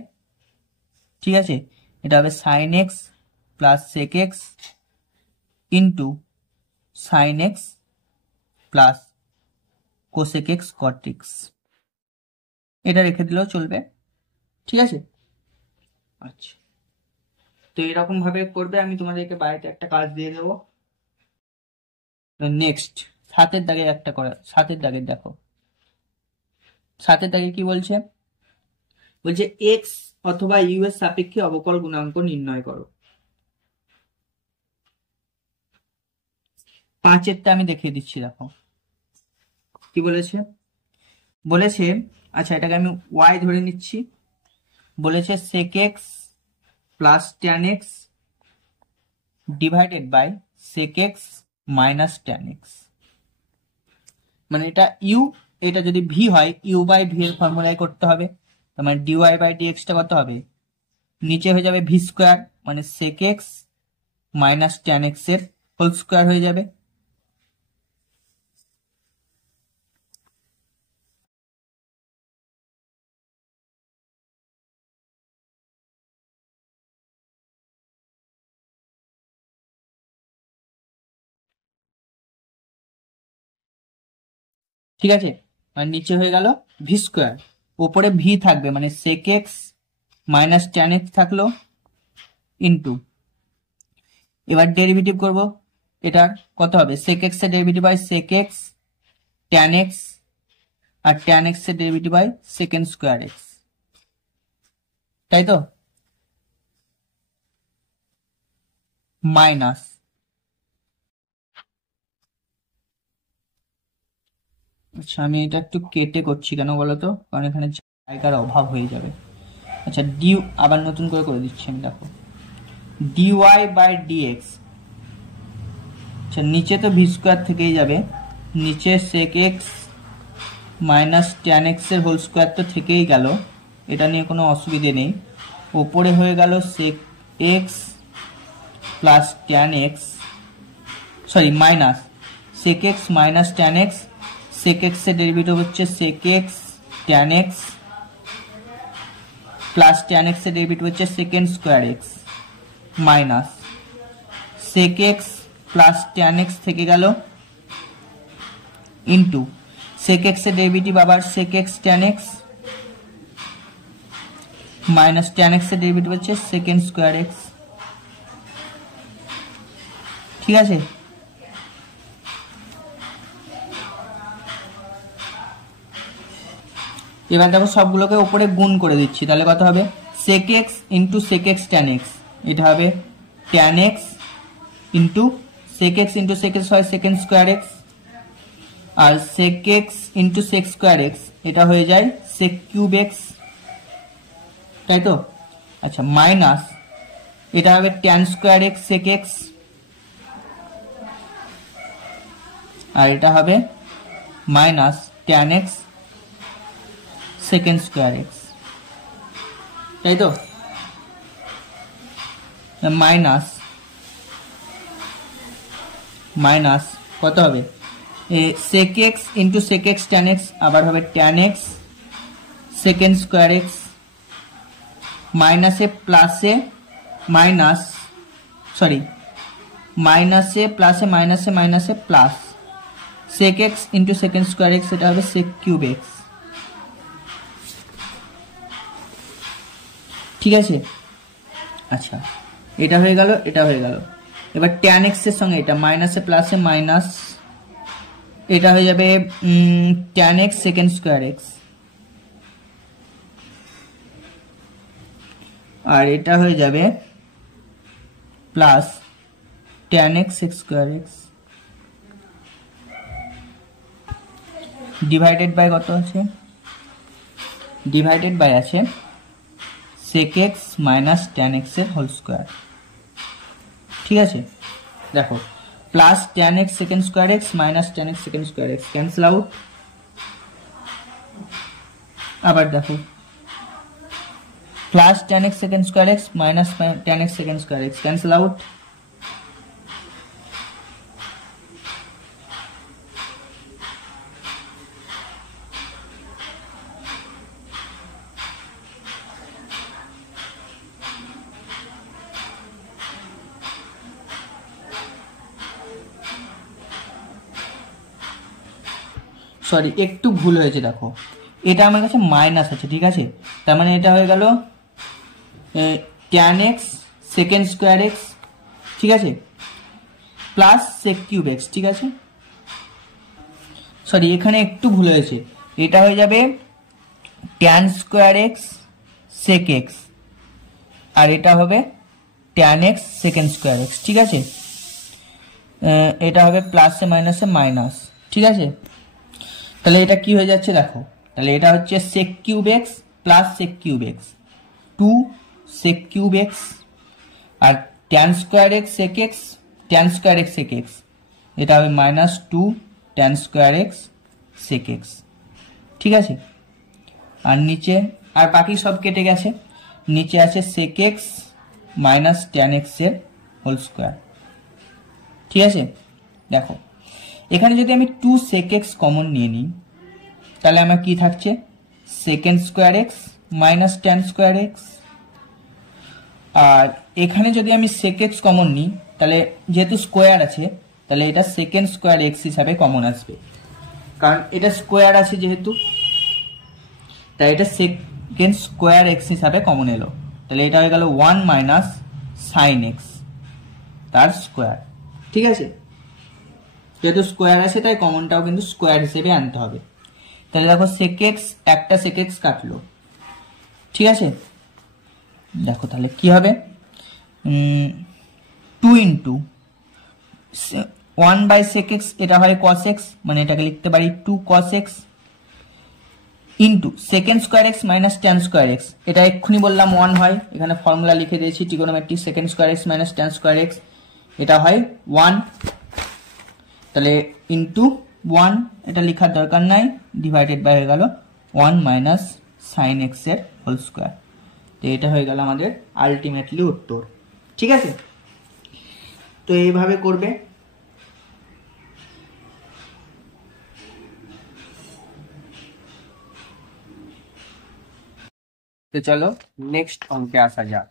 ঠিক আছে, এটা হবে sine x plus sec x into sine x plus cosec x cot x, এটা রেখে দিলেও চলবে। ঠিক আছে, আচ্ছা তো এরকম ভাবে করবে, আমি তোমাদেরকে বাড়িতে একটা কাজ দিয়ে দেবো। নেক্সট 7এর দাগে একটা করে, 7এর দাগে দেখো, 7এর দাগে কি বলছে, বলছে এক্স অথবা ইউ এর সাপেক্ষে অবকল গুণাঙ্ক নির্ণয় করো। 5 আমি দেখিয়ে দিচ্ছি, দেখো কি বলেছে। বলেছে আচ্ছা এটাকে আমি ওয়াই ধরে নিচ্ছি। বলেছে sec x plus tan x divided by sec x minus tan x, মানে এটা ইউ, এটা যদি ভি হয় ইউ বাই ভি এর ফর্মুলায় করতে হবে। তার মানে ডিওয়াই বাই ডিএক্স টা কত হবে, নিচে হয়ে যাবে ভি স্কোয়ার মানে sec x minus tan x এর হোল স্কোয়ার হয়ে যাবে। ঠিক আছে, আর নিচে হয়ে গেল ভি স্কোয়ার, উপরে ভি থাকবে মানে sec x minus tan x থাকলো ইন্টু, এবার ডেরিভেটিভ করব, এটার কত হবে sec x এর derivative by sec x tan x আর tan x এর derivative by second square x, তাই তো, মাইনাস, আচ্ছা আমি এটা একটু কেটে করছি কেন বলতো, কারণ এখানে জায়গার অভাব হয়ে যাবে। আচ্ছা ডি আবার নতুন করে দিচ্ছি আমি, দেখো dy বাই dx, আচ্ছা নিচে তো ভি স্কোয়ার থেকেই যাবে, নিচে sec x minus tan x এর হোল স্কোয়ার তো থেকেই গেল, এটা নিয়ে কোনো অসুবিধে নেই। ওপরে হয়ে গেল sec x plus tan x, sorry minus sec x minus tan x, sec x এর ডেরিভেটিভ হচ্ছে sec x tan x plus tan x এর ডেরিভেটিভ হচ্ছে second square x minus sec x plus tan x থেকে গেল into sec x এর derivative আবার sec x tan x minus tan x এর derivative হচ্ছে সেকেন্ড স্কোয়ার x। ঠিক আছে, এবার দেখো সবগুলোকে উপরে গুণ করে দিচ্ছি, তাহলে কত হবে sec x into sec x tan x, এটা হবে tan x into sec x into sec x হয় সেকেন্ড স্কোয়ার x, আর sec x into sec square x এটা হয়ে যায় sec কিউব x, তাই তো। আচ্ছা মাইনাস এটা হবে tan square x sec x, আর এটা হবে minus tan x second square x, তাই তো, মাইনাস মাইনাস কত হবে sec x into sec x tan x আবার হবে tan x second square x, মাইনাসে প্লাসে মাইনাস, সরি মাইনাসে প্লাসে মাইনাসে মাইনাসে plus sec x into second square x, এটা হবে sec কিউব x। ঠিক আছে, আচ্ছা এটা হয়ে গেল, এটা হয়ে গেল, এবার tan x এর সঙ্গে এটা মাইনাসে প্লাসে মাইনাস, এটা হয়ে যাবে tan x second square x, আর এটা হয়ে যাবে plus tan x square x divided by কত আছে, ডিভাইডেড বাই আছে sec x minus tan x এর হোল স্কোয়ার। ঠিক আছে, দেখো plus tan x second square x minus tan x second square x cancel out, আবার দেখো plus tan x second square x minus tan x second square x cancel out, sorry একটু ভুল হয়েছে, দেখো এটা আমার কাছে মাইনাস আছে, ঠিক আছে, তার মানে এটা হয়ে গেল tan x second square x, ঠিক আছে, প্লাস sec কিউব x, ঠিক আছে, সরি এখানে একটু ভুল হয়েছে, এটা হয়ে যাবে tan square x sec x, আর এটা হবে tan x second square x. ঠিক আছে, এটা হবে প্লাসে মাইনাসে মাইনাস। ঠিক আছে, তাহলে এটা কি হয়ে যাচ্ছে দেখো, তাহলে এটা হচ্ছে sec cube x plus sec cube x, 2 sec cube x, আর tan square x sec x, tan square x sec x, এটা হবে -2 tan square x sec x. ঠিক আছে, আর নিচে আর বাকি সব কেটে গেছে, নিচে আছে sec x minus tan x এর হোল স্কোয়ার। ঠিক আছে, দেখো এখানে যদি আমি 2 সেক এক্স কমন নিয়ে নিই, তাহলে আমার কি থাকছে, second square x minus tan square x. আর এখানে যদি আমি সেক এক্স কমন নিই, তাহলে যেহেতু স্কোয়ার আছে, তাহলে এটা সেকেন্ড স্কোয়ার এক্স হিসাবে কমন আসবে, কারণ এটা স্কোয়ার আছে যেহেতু, তাই এটা সেকেন্ড স্কোয়ার এক্স হিসাবে কমন এলো। তাহলে এটা হয়ে গেল 1 মাইনাস সাইন এক্স তার স্কোয়ার। ঠিক আছে, যেহেতু স্কোয়ার আছে তাই কমনটাও কিন্তু স্কোয়ার হিসেবে আনতে হবে। তাহলে দেখো সেক এক্স, একটা সেক এক্স কাটলো। ঠিক আছে, দেখো তাহলে কি হবে, 2 ইন্টু 1 বাই সেক এক্স, এটা হয় কস এক্স, মানে এটাকে লিখতে পারি 2 cos x, into second square x minus tan square x, এটা এক্ষুনি বললাম 1 হয়, এখানে ফর্মুলা লিখে দিয়েছি trigonometry, second square x minus tan square x, এটা হয় 1, তাহলে ইন্টু 1, এটা লেখার দরকার নাই, ডিভাইডেড বাই হয়ে গেল 1 মাইনাস সাইন এক্স এর হোল স্কোয়ার। তো এটা হয়ে গেল আমাদের আলটিমেটলি উত্তর। ঠিক আছে, তো এইভাবে করবে। তো চলো নেক্সট অঙ্কে আসা যাক।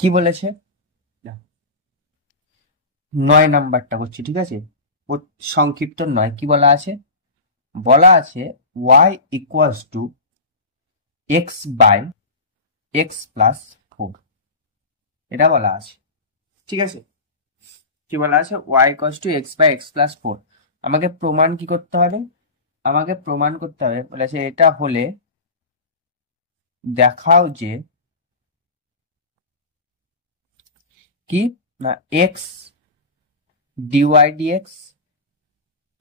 কি বলেছে, 9 নাম্বারটা করছি। ঠিক আছে, সংক্ষিপ্ত 9, কি বলা আছে, বলা আছে y equals to x by x plus 4, এটা বলা আছে। ঠিক আছে, কি বলা আছে, y equals to x by x plus 4। আমাকে প্রমাণ কি করতে হবে, আমাকে প্রমাণ করতে হবে, বলেছে এটা হলে দেখাও যে কি না x dy dx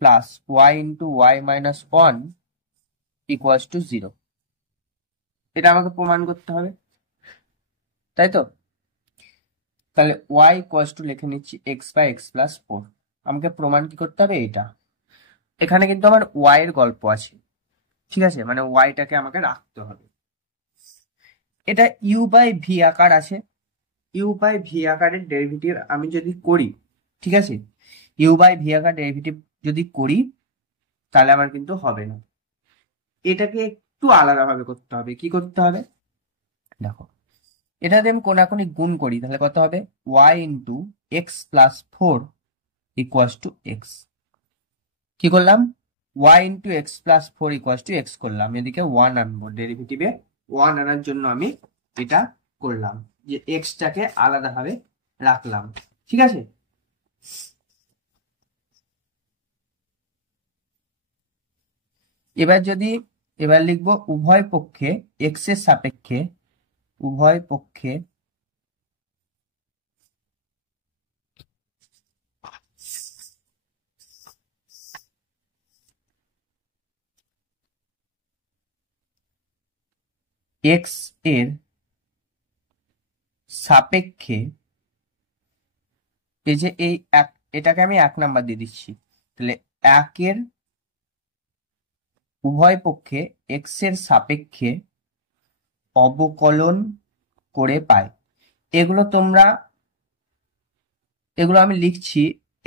plus y into y minus 1 equals to 0, এটা আমাকে প্রমাণ করতে হবে, তাই তো। তাহলে ওয়াই ইকুয়ালস টু লিখে নিচ্ছি এক্স বাই এক্স প্লাস 4, আমাকে প্রমাণ কি করতে হবে, এটা এখানে কিন্তু আমার ওয়াই এর গল্প আছে। ঠিক আছে, মানে ওয়াইটাকে আমাকে রাখতে হবে। এটা ইউ বাই ভি আকার আছে, ইউ বাই ভি আকারের ডেরিভেটিভ আমি যদি করি, ঠিক আছে, ইউ বাই ভি আকার ডেরিভেটিভ যদি করি, তাহলে আমার কিন্তু হবে না, এটাকে একটু আলাদাভাবে করতে হবে। কি করতে হবে দেখো, এটা যদি আমি কোনাকুনি গুণ করি, তাহলে কত হবে, y into x plus 4 equals to x. কি করলাম, y into x plus 4 equals to x করলাম, এদিকে 1 আনবো, ডেরিভেটিভে 1 আনার জন্য আমি এটা করলাম, যে এক্সটাকে আলাদাভাবে রাখলাম। ঠিক আছে, এবার লিখবো উভয় পক্ষে এক্স এর সাপেক্ষে, উভয় পক্ষে এক্স এর সাপেক্ষে, এই যে এই এক, এটাকে আমি 1 নাম্বার দিয়ে দিচ্ছি, তাহলে 1 এর উভয় পক্ষে এক্স এর সাপেক্ষে অবকলন করে পাই। এগুলো আমি লিখছি,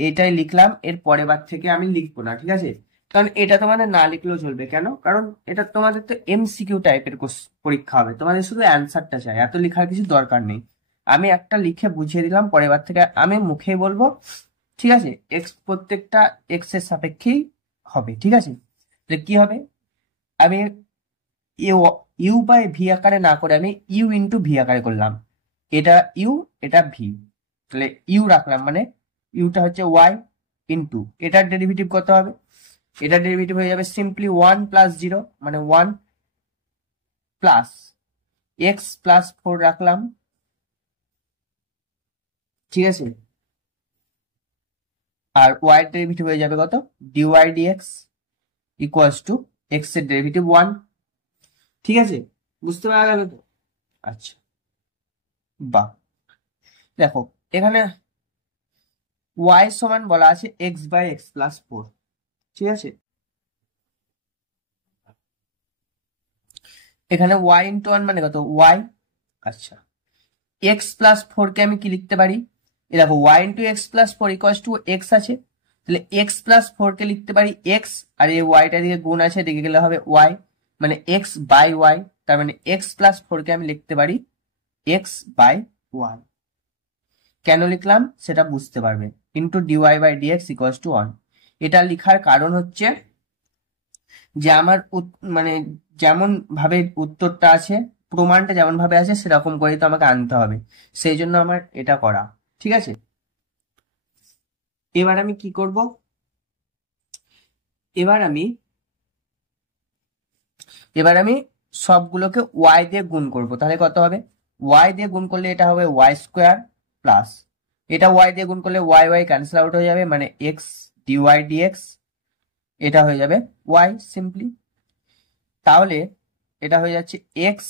এটাই লিখলাম, এর পরের বার থেকে আমি লিখবো না। ঠিক আছে, কারণ এটা তোমাদের না লিখলেও চলবে, কেন, কারণ এটা তোমাদের তো এমসিকিউ টাইপের পরীক্ষা হবে, তোমাদের শুধু অ্যান্সারটা চাই, এত লেখার কিছু দরকার নেই। আমি একটা লিখে বুঝিয়ে দিলাম, পরের বার থেকে আমি মুখেই বলবো। ঠিক আছে, এক্স প্রত্যেকটা এক্স এর সাপেক্ষেই হবে। ঠিক আছে, তাহলে কি হবে, আমি ইউ বাই ভি আকারে না করে আমি ইউ ইন্টু ভি আকারে করলাম, এটা ইউ এটা ভি, তাহলে ইউ রাখলাম, মানে ইউটা হচ্ছে ওয়াই ইন্টু এটার ডেরিভেটিভ কত হবে, এটা ডেরিভেটিভ হয়ে যাবে সিম্পলি 1 প্লাস 0 মানে 1 প্লাস এক্স প্লাস 4 রাখলাম, ঠিক আছে, আর ওয়াই এর ডেরিভেটিভ হয়ে যাবে কত, d y d x equals to x এর ডেরিভেটিভ 1। ঠিক আছে, বুঝতে পারা গেল তো? আচ্ছা, বাহ, দেখো এখানে ওয়াই সমান বলা আছে এক্স বাই এক্স প্লাস 4, ঠিক আছে। এখানে ওয়াই ইন্টু 1 মানে কত, ওয়াই। আচ্ছা, এক্স প্লাস 4 কে আমি কি লিখতে পারি, এ দেখো y into x plus 4 equals to x আছে, তাহলে এক্স প্লাস 4 কে লিখতে পারি এক্স, আর এই ওয়াইটা দিকে গুণ আছে, দিকে গেলে হবে ওয়াই, মানে এক্স বাই ওয়াই, তার মানে এক্স প্লাস 4 কে আমি লিখতে পারি এক্স বাই ওয়াই। কেন লিখলাম সেটা বুঝতে পারবে, into d y by dx equals to 1। এটা লিখার কারণ হচ্ছে যে আমার মানে যেমন ভাবে উত্তরটা আছে, প্রমাণটা যেমন ভাবে আছে সেরকম করেই তো আমাকে আনতে হবে, সেই জন্য আমার এটা করা, ঠিক আছে। এবার আমি কি করব, এবার আমি সবগুলোকে ওয়াই দিয়ে গুণ করব, তাহলে কত হবে, ওয়াই দিয়ে গুণ করলে এটা হবে ওয়াই স্কোয়ার প্লাস এটা ওয়াই দিয়ে গুণ করলে ওয়াই ওয়াই ক্যান্সেল আউট হয়ে যাবে, মানে এক্স ডিওয়াই ডিএক্স, এটা হয়ে যাবে ওয়াই সিম্পলি। তাহলে এটা হয়ে যাচ্ছে x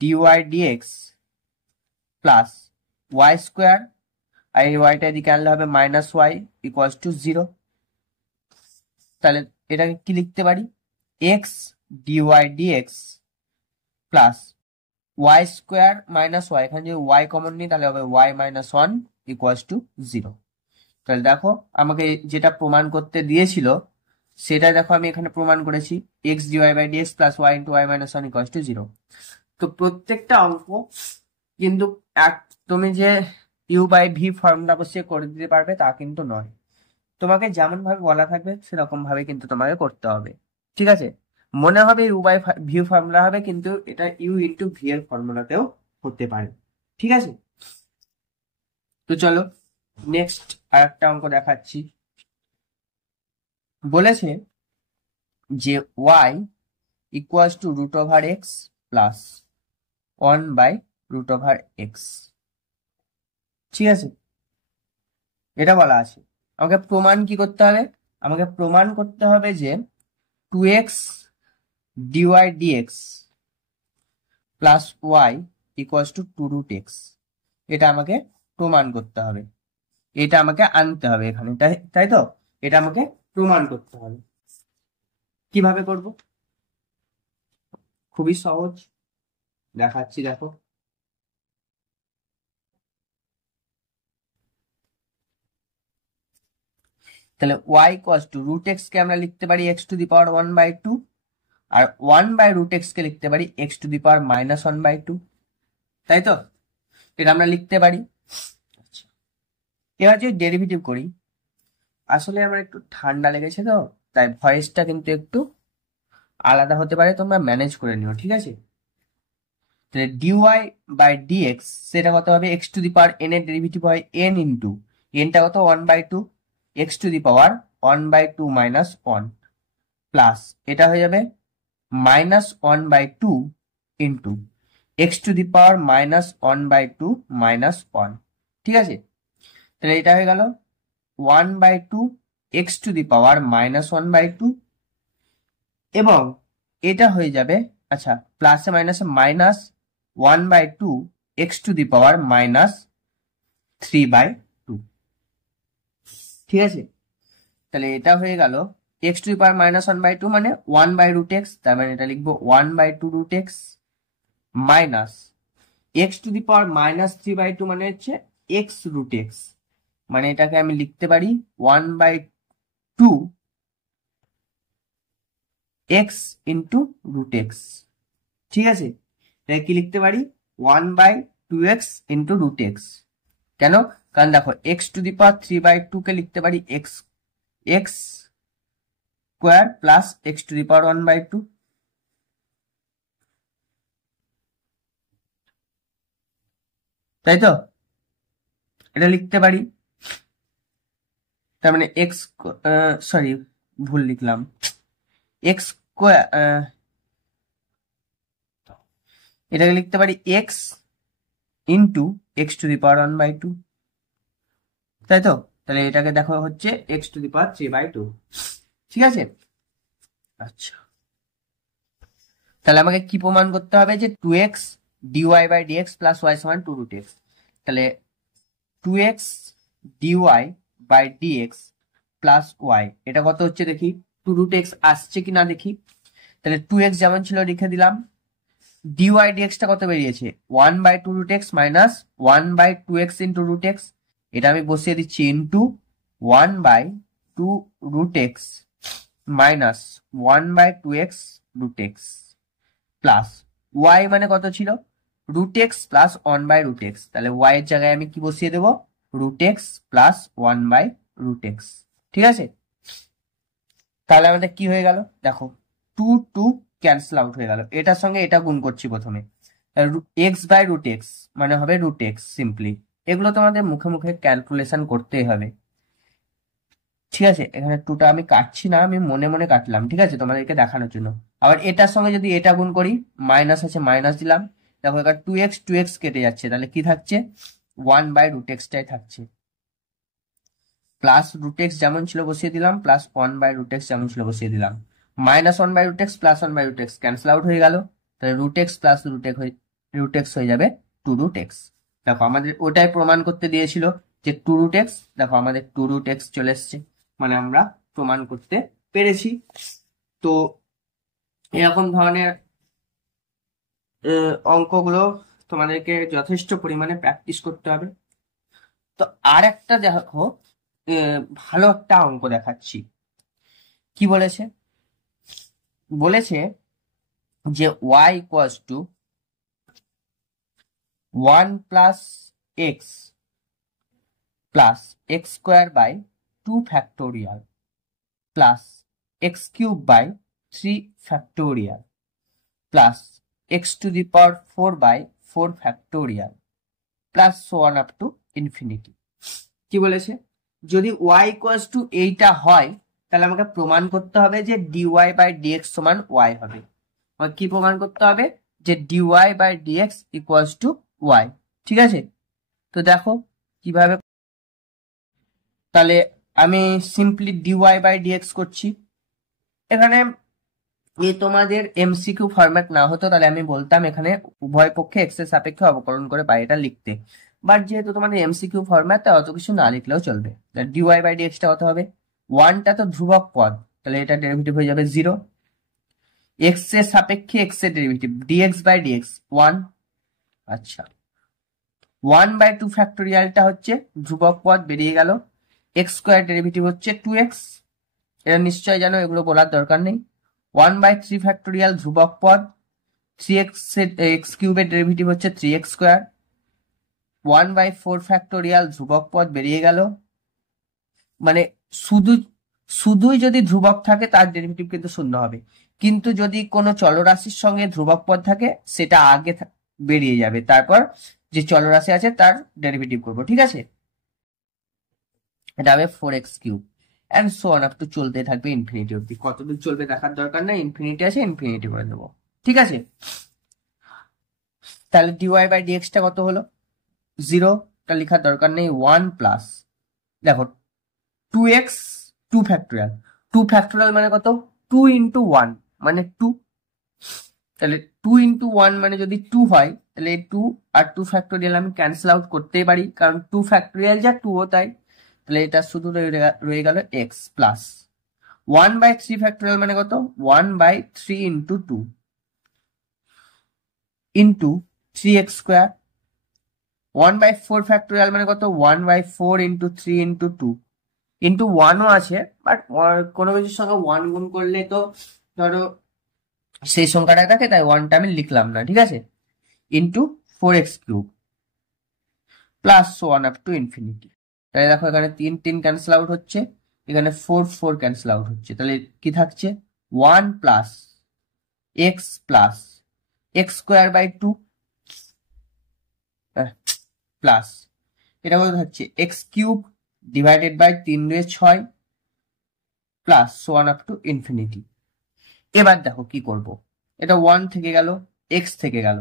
dy dx plus y square, আর এই ওয়াইটা এদিকে আনলে হবে মাইনাস ওয়াই ইকুয়ালস টু 0। তাহলে এটাকে কি লিখতে পারি, x dy dx plus y square minus y, এখানে যদি ওয়াই কমন নিই তাহলে হবে ওয়াই মাইনাস 1 ইকুয়ালস টু 0। তাহলে দেখো আমাকে যেটা প্রমাণ করতে দিয়েছিল সেটা দেখো আমি এখানে প্রমাণ করেছি, x d y by d x plus y into y minus 1 equals to 0। তো প্রত্যেকটা অঙ্ক কিন্তু তুমি যে ইউ বাই ভি ফর্মুলা বসিয়ে করে দিতে পারবে তা কিন্তু নয়, তোমাকে যেমন ভাবে বলা থাকবে সেরকম ভাবে কিন্তু তোমাকে করতে হবে, ঠিক আছে। মনে হবে ইউ বাই ভি ফর্মুলা হবে, কিন্তু এটা ইউ ইন্টু ভি এর ফর্মুলাতেও হতে পারে, ঠিক আছে। তো চলো নেক্সট আর একটা অঙ্ক দেখাচ্ছি। বলেছে যে y equals to root over x plus 1 by root over x, ঠিক আছে, এটা বলা আছে। আমাকে প্রমাণ কি করতে হবে, আমাকে প্রমাণ করতে হবে যে 2x d y dx plus y equals to 2 root x, এটা আমাকে প্রমাণ করতে হবে, এটা আমাকে আনতে হবে এখানে, তাই তো, এটা আমাকে প্রমাণ করতে হবে। কিভাবে করব, খুবই সহজ, দেখাচ্ছি দেখো। তাহলে y equals to root x কে আমরা লিখতে পারি x to the power 1 by 2, আর 1 বাই রুট এক্স কে লিখতে পারি x to the power minus 1 by 2, তাই তো, এটা আমরা লিখতে পারি। আচ্ছা, এবার যদি ডেরিভেটিভ করি, আসলে আমার একটু ঠান্ডা লেগেছে তো তাই ভয়েসটা কিন্তু একটু আলাদা হতে পারে, তোমরা ম্যানেজ করে নিও, ঠিক আছে। তাহলে ডিওয়াই বাই ডিএক্স সেটা কত হবে, x to the power n এর ডেরিভেটিভ হয় এন ইন্টু এনটা কত 1 by 2, x to the power 1 by 2 minus 1 plus এটা হয়ে যাবে minus 1 by 2 into x to the power minus 1 by 2 minus 1, ঠিক আছে। তাহলে এটা হয়ে গেল 1 by 2 x to the power minus 1 by 2, এবং এটা হয়ে যাবে, আচ্ছা প্লাসে মাইনাসে minus 1 by 2 x to the power minus 3 by 2, ঠিক আছে। তাহলে এটা হয়ে গেল x to the power minus 1 by 2 মানে 1 বাই রুট এক্স, তার মানে এটা লিখবো 1 by 2 root x minus x to the power minus 3 by 2 মানে হচ্ছে এক্স রুট এক্স, মানে এটাকে আমি লিখতে পারি 1 by 2 x into root x, ঠিক আছে। তাই কি লিখতে পারি 1 by 2x into root x, কেন, কারণ দেখো x to the power 3 by 2 কে লিখতে পারি x x square plus x to the power 1 by 2, তাই তো, এটা লিখতে পারি। তার মানে এক্স, সরি ভুল লিখলাম, এক্স স্কোয়ার, এটাকে লিখতে পারি x into x to the power 1/2, তাই তো? তাহলে এটাকে দেখো হচ্ছে এক্স টু দি পাওয়ার 3/2, ঠিক আছে? আচ্ছা, তাহলে আমাকে কি প্রমাণ করতে হবে? যে 2x dy by dx plus y সমান 2 রুট এক্স। তাহলে 2x dy by dx plus y, এটা কত হচ্ছে দেখি, 2 রুট এক্স আসছে কিনা দেখি। তাহলে 2x যেমন ছিল লিখে দিলাম, dy dx টা কত বেরিয়েছে, 1/2 root x minus 1/2x into root x. এটা আমি বসিয়ে দিচ্ছি into 1/2 root x minus 1/2x root x plus y মানে কত ছিল, রুট এক্স প্লাস 1/√x। তাহলে y এর জায়গায় আমি কি বসিয়ে দেবো, রুট এক্স প্লাস 1/√x, ঠিক আছে? তাহলে আমাদের কি হয়ে গেল দেখো, 2 2 ক্যান্সেল আউট হয়ে গেল, এটার সঙ্গে এটা গুণ করছি প্রথমে, x/√x মানে হবে রুট এক্স সিম্পলি। এগুলো তোমাদের মুখে মুখে ক্যালকুলেশন করতেই হবে, ঠিক আছে? এখানে 2টা আমি কাটছি না, আমি মনে মনে কাটলাম, ঠিক আছে, তোমাদেরকে দেখানোর জন্য। আবার এটার সঙ্গে যদি এটা গুণ করি, মাইনাস আছে মাইনাস দিলাম, দেখো এবার 2x কেটে যাচ্ছে, তাহলে কি থাকছে, 1/√x টাই থাকছে, প্লাস রুট এক্স যেমন ছিল বসিয়ে দিলাম, প্লাস 1/√x যেমন ছিল বসিয়ে দিলাম, minus 1/√x plus 1/√x cancel out হয়ে গেল, তাহলে root x plus root x হয়ে যাবে 2 রুট এক্স। দেখো আমাদের ওটাই প্রমাণ করতে দিয়েছিল যে 2 রুট এক্স, দেখো আমাদের 2 রুট এক্স চলে এসছে, মানে আমরা প্রমাণ করতে পেরেছি। তো এরকম ধরনের অঙ্কগুলো তোমাদেরকে যথেষ্ট পরিমাণে প্র্যাকটিস করতে হবে। তো আর একটা দেখো, ভালো একটা অঙ্ক দেখাচ্ছি। কি বলেছে, বলেছে যে y equals to 1 plus x plus x square by 2 factorial plus x cube by 3 factorial plus x to the power 4/4 factorial plus so on up to infinity. কি বলেছে, যদি y ইকুয়ালস টু এইটা হয়, তাহলে আমাকে প্রমাণ করতে হবে যে dy বাই dx সমান y হবে। আমাকে কি প্রমাণ করতে হবে, যে dy by dx equals to y, ঠিক আছে? তো দেখো কিভাবে, তাহলে আমি সিম্পলি dy বাই dx করছি। এখানে তোমাদের এমসিকিউ ফরম্যাট না হতো, তাহলে আমি বলতাম এখানে উভয় পক্ষে এক্স এর সাপেক্ষে অবকলন করে বাইরেটা লিখতে, বাট যেহেতু তোমাদের এমসিকিউ ফরম্যাট, তাই অত কিছু না লিখলেও চলবে। dy বাই dx টা কত হবে, 1টা তো ধ্রুবক পদ, তাহলে এটা ডেরিভেটিভ হয়ে যাবে 0, এক্স এর সাপেক্ষে এক্স এর ডেরিভেটিভ dx বাই dx 1, আচ্ছা 1/2 ফ্যাক্টোরিয়ালটা হচ্ছে ধ্রুবক পদ, বেরিয়ে গেল, এক্স স্কোয়ার ডেরিভেটিভ হচ্ছে 2x, এটা নিশ্চয় জানো, এগুলো বলার দরকার নেই। 1/3 ফ্যাক্টোরিয়াল ধ্রুবক পদ, 3x এক্স কিউবের ডেরিভেটিভ হচ্ছে 3x স্কোয়ার, 1/4 ফ্যাক্টোরিয়াল ধ্রুবক পদ বেরিয়ে গেল। মানে শুধুই যদি ধ্রুবক থাকে তার ডেরিভেটিভ কিন্তু শূন্য হবে, কিন্তু যদি কোনো চলরাশির সঙ্গে ধ্রুবক পদ থাকে সেটা আগে বেরিয়ে যাবে, তারপর যে চলরাশি আছে তার ডেরিভেটিভ করবো, ঠিক আছে? এটা হবে 4x cube and so on up two চলতে থাকবে ইনফিনিটি অব্দি। কতদূর চলবে দেখার দরকার নেই, ইনফিনিটি আছে ইনফিনিটি করে দেবো, ঠিক আছে? তাহলে dy বাই dx টা কত হলো, 0, টা লেখার দরকার নেই, 1 প্লাস, দেখো 2x 2 ফ্যাক্টোরিয়াল, 2 ফ্যাক্টোরিয়াল মানে কত, 2 ইন্টু 1 মানে 2, তাহলে 2 ইন্টু 1 মানে যদি 2 হয়, তাহলে 2 আর 2 ফ্যাক্টোরিয়াল আমি ক্যান্সেল আউট করতেই পারি, কারণ 2 ফ্যাক্টোরিয়াল যা 2 ও তাই। তাহলে এটা শুধু রয়ে গেল x প্লাস 1/3 ফ্যাক্টোরিয়াল মানে কত, 1/3 into 2 into 3x square, 1/4 factorial মানে কত, 1/4 ইন্টু 3 ইন্টু 2 ইন্টু 1ও আছে, বাট কোনো কিছুর সঙ্গে 1 গুণ করলে তো ধরো সেই সংখ্যাটা থাকে, তাই 1টা আমি লিখলাম না, ঠিক আছে? Into 4x cube plus so on up to infinity. তাহলে দেখো এখানে 3 3 ক্যান্সেল আউট হচ্ছে, এখানে 4 4 ক্যান্সেল আউট হচ্ছে, তাহলে কি থাকছে, 1 plus x plus x square by 2 plus এটা কত থাকছে, x cube divided by 3 2 6 plus one up to infinity. এবার দেখো কি করব, এটা 1 থেকে গেল, এক্স থেকে গেল,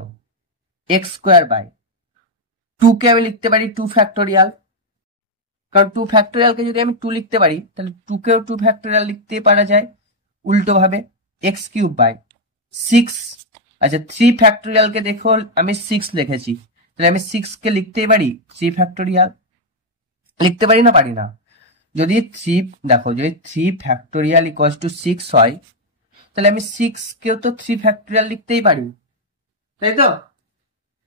এক্স স্কোয়ার বাই 2 কে আমি লিখতে পারি 2 ফ্যাক্টোরিয়াল, কারণ 2 ফ্যাক্টোরিয়ালকে যদি আমি 2 লিখতে পারি তাহলে 2 কেও 2 ফ্যাক্টোরিয়াল লিখতে পারা যায় উল্টো ভাবে, এক্স কিউব বাই 6। আচ্ছা 3 ফ্যাক্টোরিয়ালকে দেখো আমি 6 লিখেছি, তাহলে আমি 6 কে লিখতেই পারি 3 ফ্যাক্টোরিয়াল, লিখতে পারি না পারি না? যদি 3 দেখো, যদি 3 ফ্যাক্টোরিয়াল ইকুয়ালস টু 6 হয় তাহলে আমি 6 কেও তো 3 ফ্যাক্টোরিয়াল লিখতেই পারি, তাই তো?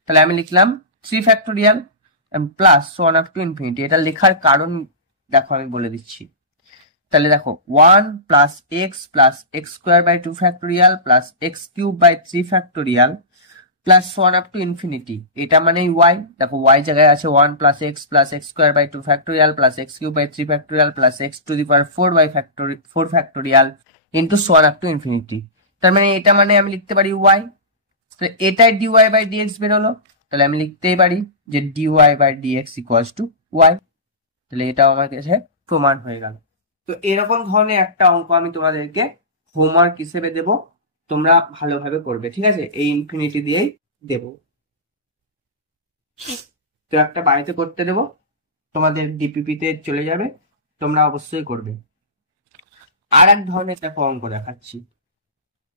তাহলে আমি লিখলাম 3 factorial plus one up to infinity. এটা লেখার কারণ দেখো আমি বলে দিচ্ছি। তাহলে দেখো 1 plus x square by 2 factorial plus x cube by 3 factorial plus one up to infinity, এটা মানে ওয়াই। দেখো ওয়াই জায়গায় আছে 1 plus x square by 2 factorial plus x cube by 3 factorial plus x to the power 4 by 4 factorial into one up to infinity. তার মানে এটা মানে আমি লিখতে পারি ওয়াই, তাহলে এটাই ডিওয়াই বাই ডিএক্স বেরোলো, তাহলে আমি লিখতেই পারি যে dy by dx equals to y. তাহলে এটাও আমার কাছে প্রমাণ হয়ে গেল। তো এরকম ধরনের একটা অঙ্ক আমি তোমাদেরকে হোমওয়ার্ক হিসেবে দেব, তোমরা ভালোভাবে করবে, ঠিক আছে? এই ইনফিনিটি দিয়েই দেব। তো একটা বাড়িতে করতে দেব, তোমাদের ডিপিপি তে চলে যাবে, তোমরা অবশ্যই করবে। আর এক ধরনের দেখো অঙ্ক দেখাচ্ছি,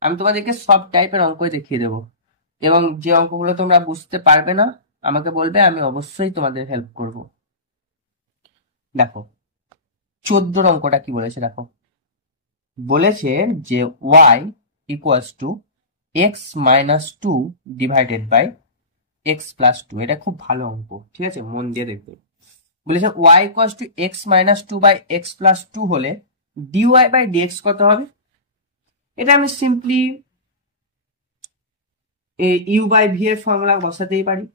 আমি তোমাদেরকে সব টাইপের অঙ্কই দেখিয়ে দেবো, এবং যে অঙ্কগুলো তোমরা বুঝতে পারবে না আমাকে বলবে, আমি অবশ্যই তোমাদের হেল্প করব। দেখো 14 অঙ্কটা কি বলেছে দেখো, বলেছে যে y equals to x minus 2 divided by x plus 2। এটা খুব ভালো অঙ্ক, ঠিক আছে? মন দিয়ে দেখবে। বলেছে y equals to x minus 2 by x plus 2 হলে ডিওয়াই বাই ডিএক্স কত হবে? এটা আমি সিম্পলি ইউ বাই ভি এর ফর্মুলা বসাতেই পারি,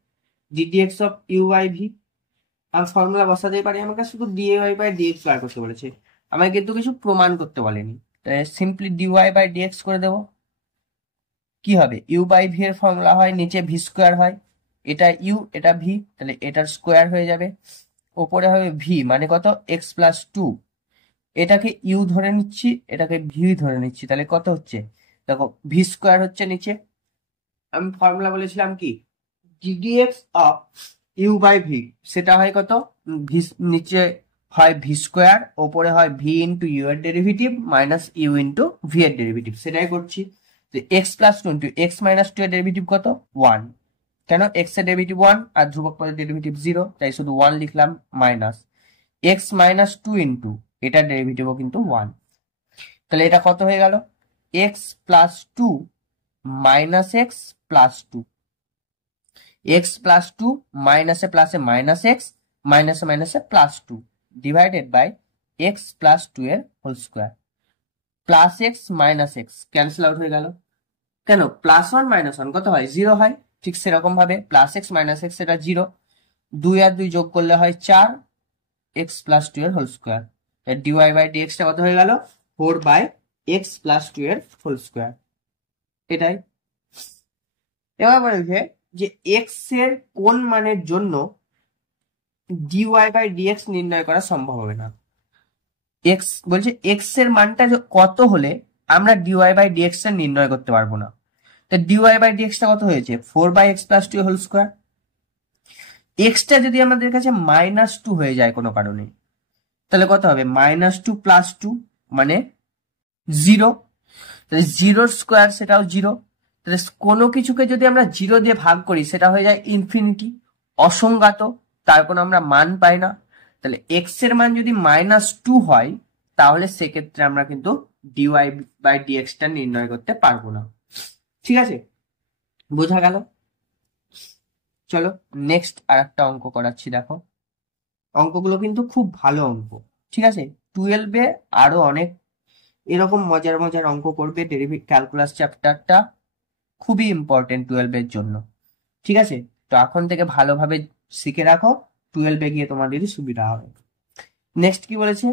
ddx of u by v আমি ফর্মুলা বসাতেই পারি। আমাকে শুধু ডিওয়াই বাই ডিএক্স বার করতে বলেছে, আমাকে কিন্তু কিছু প্রমাণ করতে বলেনি, তাই সিম্পলি ডিওয়াই বাই ডিএক্স করে দেবো। কি হবে, ইউ বাই ভি এর ফর্মুলা হয় নিচে ভি স্কোয়ার হয়, এটা ইউ এটা ভি, তাহলে এটার স্কোয়ার হয়ে যাবে, ওপরে হবে ভি মানে কত এক্স প্লাস 2, এটাকে ইউ ধরে নিচ্ছি এটাকে ভি ধরে নিচ্ছি, তাহলে কত হচ্ছে দেখো ভি স্কোয়ার হচ্ছে নিচে। আমি ফর্মুলা বলেছিলাম কি, ddx of u by v, সেটা হয় কত, ভি নিচে হয় ভি স্কোয়ার, ওপরে হয় ভি ইন্টু ইউ এর derivative minus u into v এর ডেরিভেটিভ, সেটাই করছি। X plus 2 into x minus 2 এর ডেরিভেটিভ কত 1, কেন এক্স এর ডেরিভেটিভ 1 আর ধ্রুবক পদের ডেরিভেটিভ 0, তাই শুধু 1 লিখলাম, মাইনাস এক্স মাইনাস 2 ইন্টু এটার ডেরিভেটিভও কিন্তু 1, তাহলে এটা কত হয়ে গেল x plus 2 minus x plus 2, x plus 2 মাইনাসে প্লাসে মাইনাস এক্স মাইনাসে মাইনাসে plus 2 divided by x plus 2 এর whole square, plus x minus x cancel out হয়ে গেল, কেন প্লাস 1 মাইনাস 1 কত হয় 0 হয়, ঠিক সেরকম ভাবে প্লাস এক্স মাইনাস এক্স এটা 0, 2 আর 2 যোগ করলে হয় 4 এক্স প্লাস 2 এর whole square, dy by dx টা কত হয়ে গেল 4 বাই এক্স প্লাস 2 এর হোল স্কোয়ার। এটাই এবার বলছে যে এক্স এর কোন মানের জন্য ডিওয়াই বাই ডিএক্স নির্ণয় করা সম্ভব হবে না। এক্স বলছে এক্স এর মানটা কত হলে আমরা ডিওয়াই বাই ডিএক্স টা নির্ণয় করতে পারবো না, তা ডিওয়াই বাই ডিএক্স টা কত হয়েছে 4 by x plus 2 whole square. X টা যদি আমাদের কাছে -2 হয়ে যায় কোনো কারণে, তাহলে কত হবে -2 প্লাস 2 মানে 0, তাহলে 0 স্কোয়ার সেটাও 0, তাহলে কোনো কিছুকে যদি আমরা 0 দিয়ে ভাগ করি সেটা হয়ে যায় ইনফিনিটি, অসংজ্ঞাত, তার কোনো আমরা মান পাই না। তাহলে এক্স এর মান যদি -2 হয় তাহলে সেক্ষেত্রে আমরা কিন্তু ডিওয়াই বাই ডিএক্স টা নির্ণয় করতে পারবো না, ঠিক আছে? বোঝা গেল? চলো নেক্সট আর একটা অঙ্ক করাচ্ছি। দেখো অঙ্কগুলো কিন্তু খুব ভালো অঙ্ক, ঠিক আছে? 12-এ আরো অনেক এরকম মজার মজার অঙ্ক করবে, ডেরিভেটিভ ক্যালকুলাস চ্যাপ্টারটা খুবই ইম্পর্টেন্ট 12-এর জন্য, ঠিক আছে? তো এখন থেকে ভালোভাবে শিখে রাখো, 12-এ গিয়ে তোমাদেরই সুবিধা হবে। নেক্সট কি বলেছে,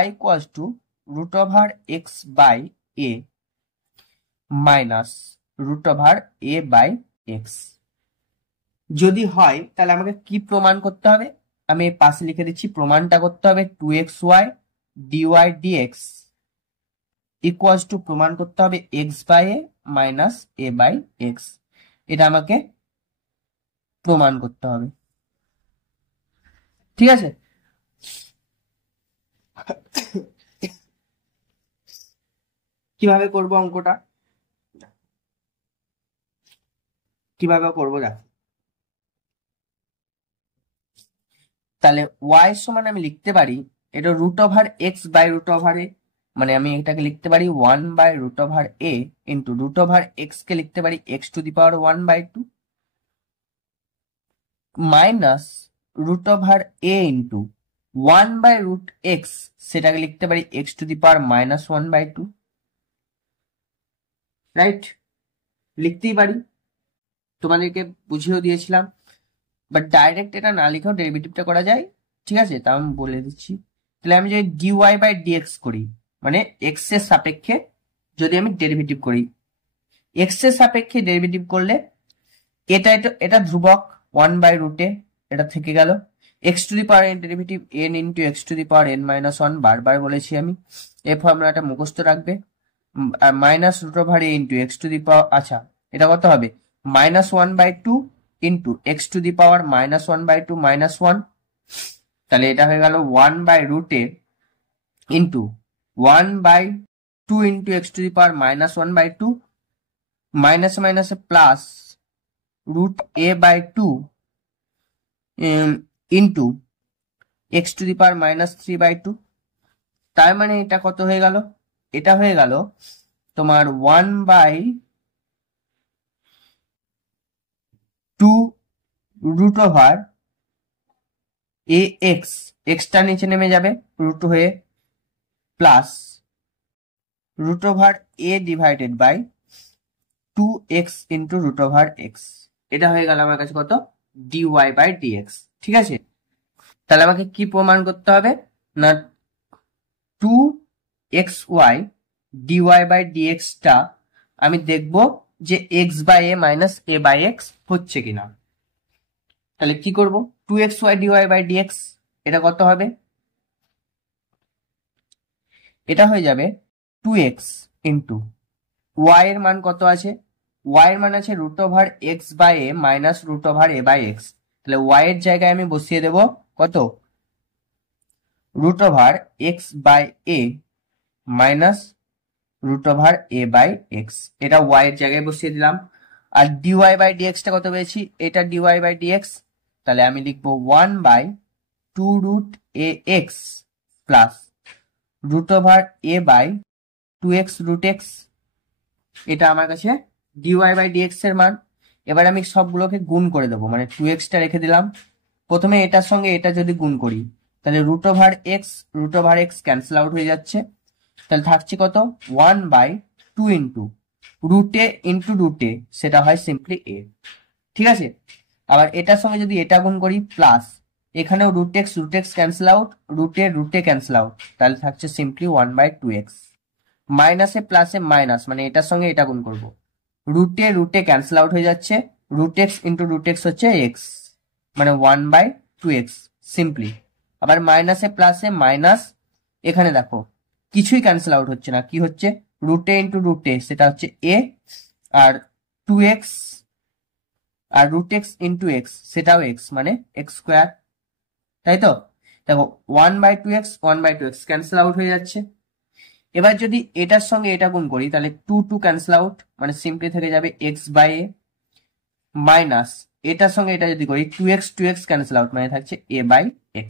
y equals to root over x by a minus root over a by x যদি হয় তাহলে আমাকে কি প্রমাণ করতে হবে, আমি পাশে লিখে দিচ্ছি, প্রমাণটা করতে হবে 2xy dy dx equals two প্রমাণ করতে হবে x by a minus a by x, এটা আমাকে প্রমাণ করতে হবে। ঠিক আছে, কিভাবে করব অঙ্কটা, কিভাবে করবো দেখো। তাহলে ওয়াই সমান আমি লিখতে পারি এটা root over x by root over a, মানে আমি এটাকে লিখতে পারি 1/√a into root over x কে লিখতে পারি x⁻1/2 minus root over a into 1/√x, সেটাকে লিখতে পারি x⁻−1/2। রাইট, লিখতেই পারি, তোমাদেরকে বুঝিয়েও দিয়েছিলাম, বাট ডাইরেক্ট এটা না লিখেও ডেরিভেটিভটা করা যায়। ঠিক আছে, তা আমি বলে দিচ্ছি। তাহলে আমি যদি dy/dx করি, মানে এক্স এর সাপেক্ষে যদি আমি ডেরিভেটিভ করি, এক্স এর সাপেক্ষে ডেরিভেটিভ করলে এটা এটা ধ্রুবক 1/√a, এটা থেকে গেল। x⁻n derivative n into x⁻n−1, বারবার বলেছি আমি, এই ফর্মুলাটা মুখস্থ রাখবে। আর minus root over a into আচ্ছা এটা কত হবে, -1/2 ইন্টু x⁻−1/2 -1, তাহলে এটা হয়ে গেল 1/√a into 1/2 into x⁻−1/2 minus মাইনাসে প্লাস √a/2 ইন্টু x⁻−3/2। তার মানে এটা কত হয়ে গেল, এটা হয়ে গেল তোমার 1/2 রুট ওভার এ এক্স, এক্সটা নিচে নেমে যাবে রুট হয়ে, plus root over a divided by 2x into root over x, এটা হয়ে গেল আমার কাছে কত, dy/dx। ঠিক আছে, তাহলে আমাকে কি প্রমাণ করতে হবে না 2xy dy/dx টা আমি দেখব যে x/a মাইনাস a/x হচ্ছে কিনা। তাহলে কি করব, 2xy dy/dx এটা কত হবে, এটা হয়ে যাবে 2x ইন্টু y এর মান কত আছে, y এর মান আছে √x/a মাইনাস √a/x, তাহলে y এর জায়গায় আমি বসিয়ে দেব কত, √x/a মাইনাস √a/x, এটা y এর জায়গায় বসিয়ে দিলাম। আর dy/dx টা কত পেয়েছি, এটা dy/dx, তাহলে আমি লিখবো 1/2√ax প্লাস √a/2x√x, এটা আমার কাছে dy/dx এর মান। এবার আমি সবগুলোকে গুণ করে দেবো, মানে 2x টা রেখে দিলাম। প্রথমে এটার সঙ্গে এটা যদি গুণ করি, তাহলে √x ক্যান্সেল আউট হয়ে যাচ্ছে, তাহলে থাকছে কত, 1/2 ইন্টু √a ইন্টু √a, সেটা হয় সিম্পলি a। ঠিক আছে, আবার এটার সঙ্গে যদি এটা গুণ করি, প্লাস এখানেও √x cancel out, √a cancel out, তাহলে থাকছে সিম্পলি 1/2x, মাইনাসে প্লাসে মাইনাস, মানে এটার সঙ্গে এটা গুণ করবো, √a ক্যান্সেল আউট হয়ে যাচ্ছে, √x ইন্টু √x হচ্ছে x, মানে 1/2x সিম্পলি। আবার মাইনাসে প্লাসে মাইনাস, এখানে দেখো কিছুই ক্যান্সেল আউট হচ্ছে না, কি হচ্ছে, √a ইন্টু √a সেটা হচ্ছে a, আর 2x আর √x ইন্টু x সেটাও x, মানে x², তাই তো। দেখো 1/2x ক্যান্সেল আউট হয়ে যাচ্ছে। এবার যদি এটার সঙ্গে এটা গুণ করি, তাহলে 2 ক্যান্সেল আউট, মানে সিম্পলি থেকে যাবে x/a, মাইনাস এটার সঙ্গে এটা যদি করি 2x ক্যান্সেল আউট, মানে থাকছে a/x।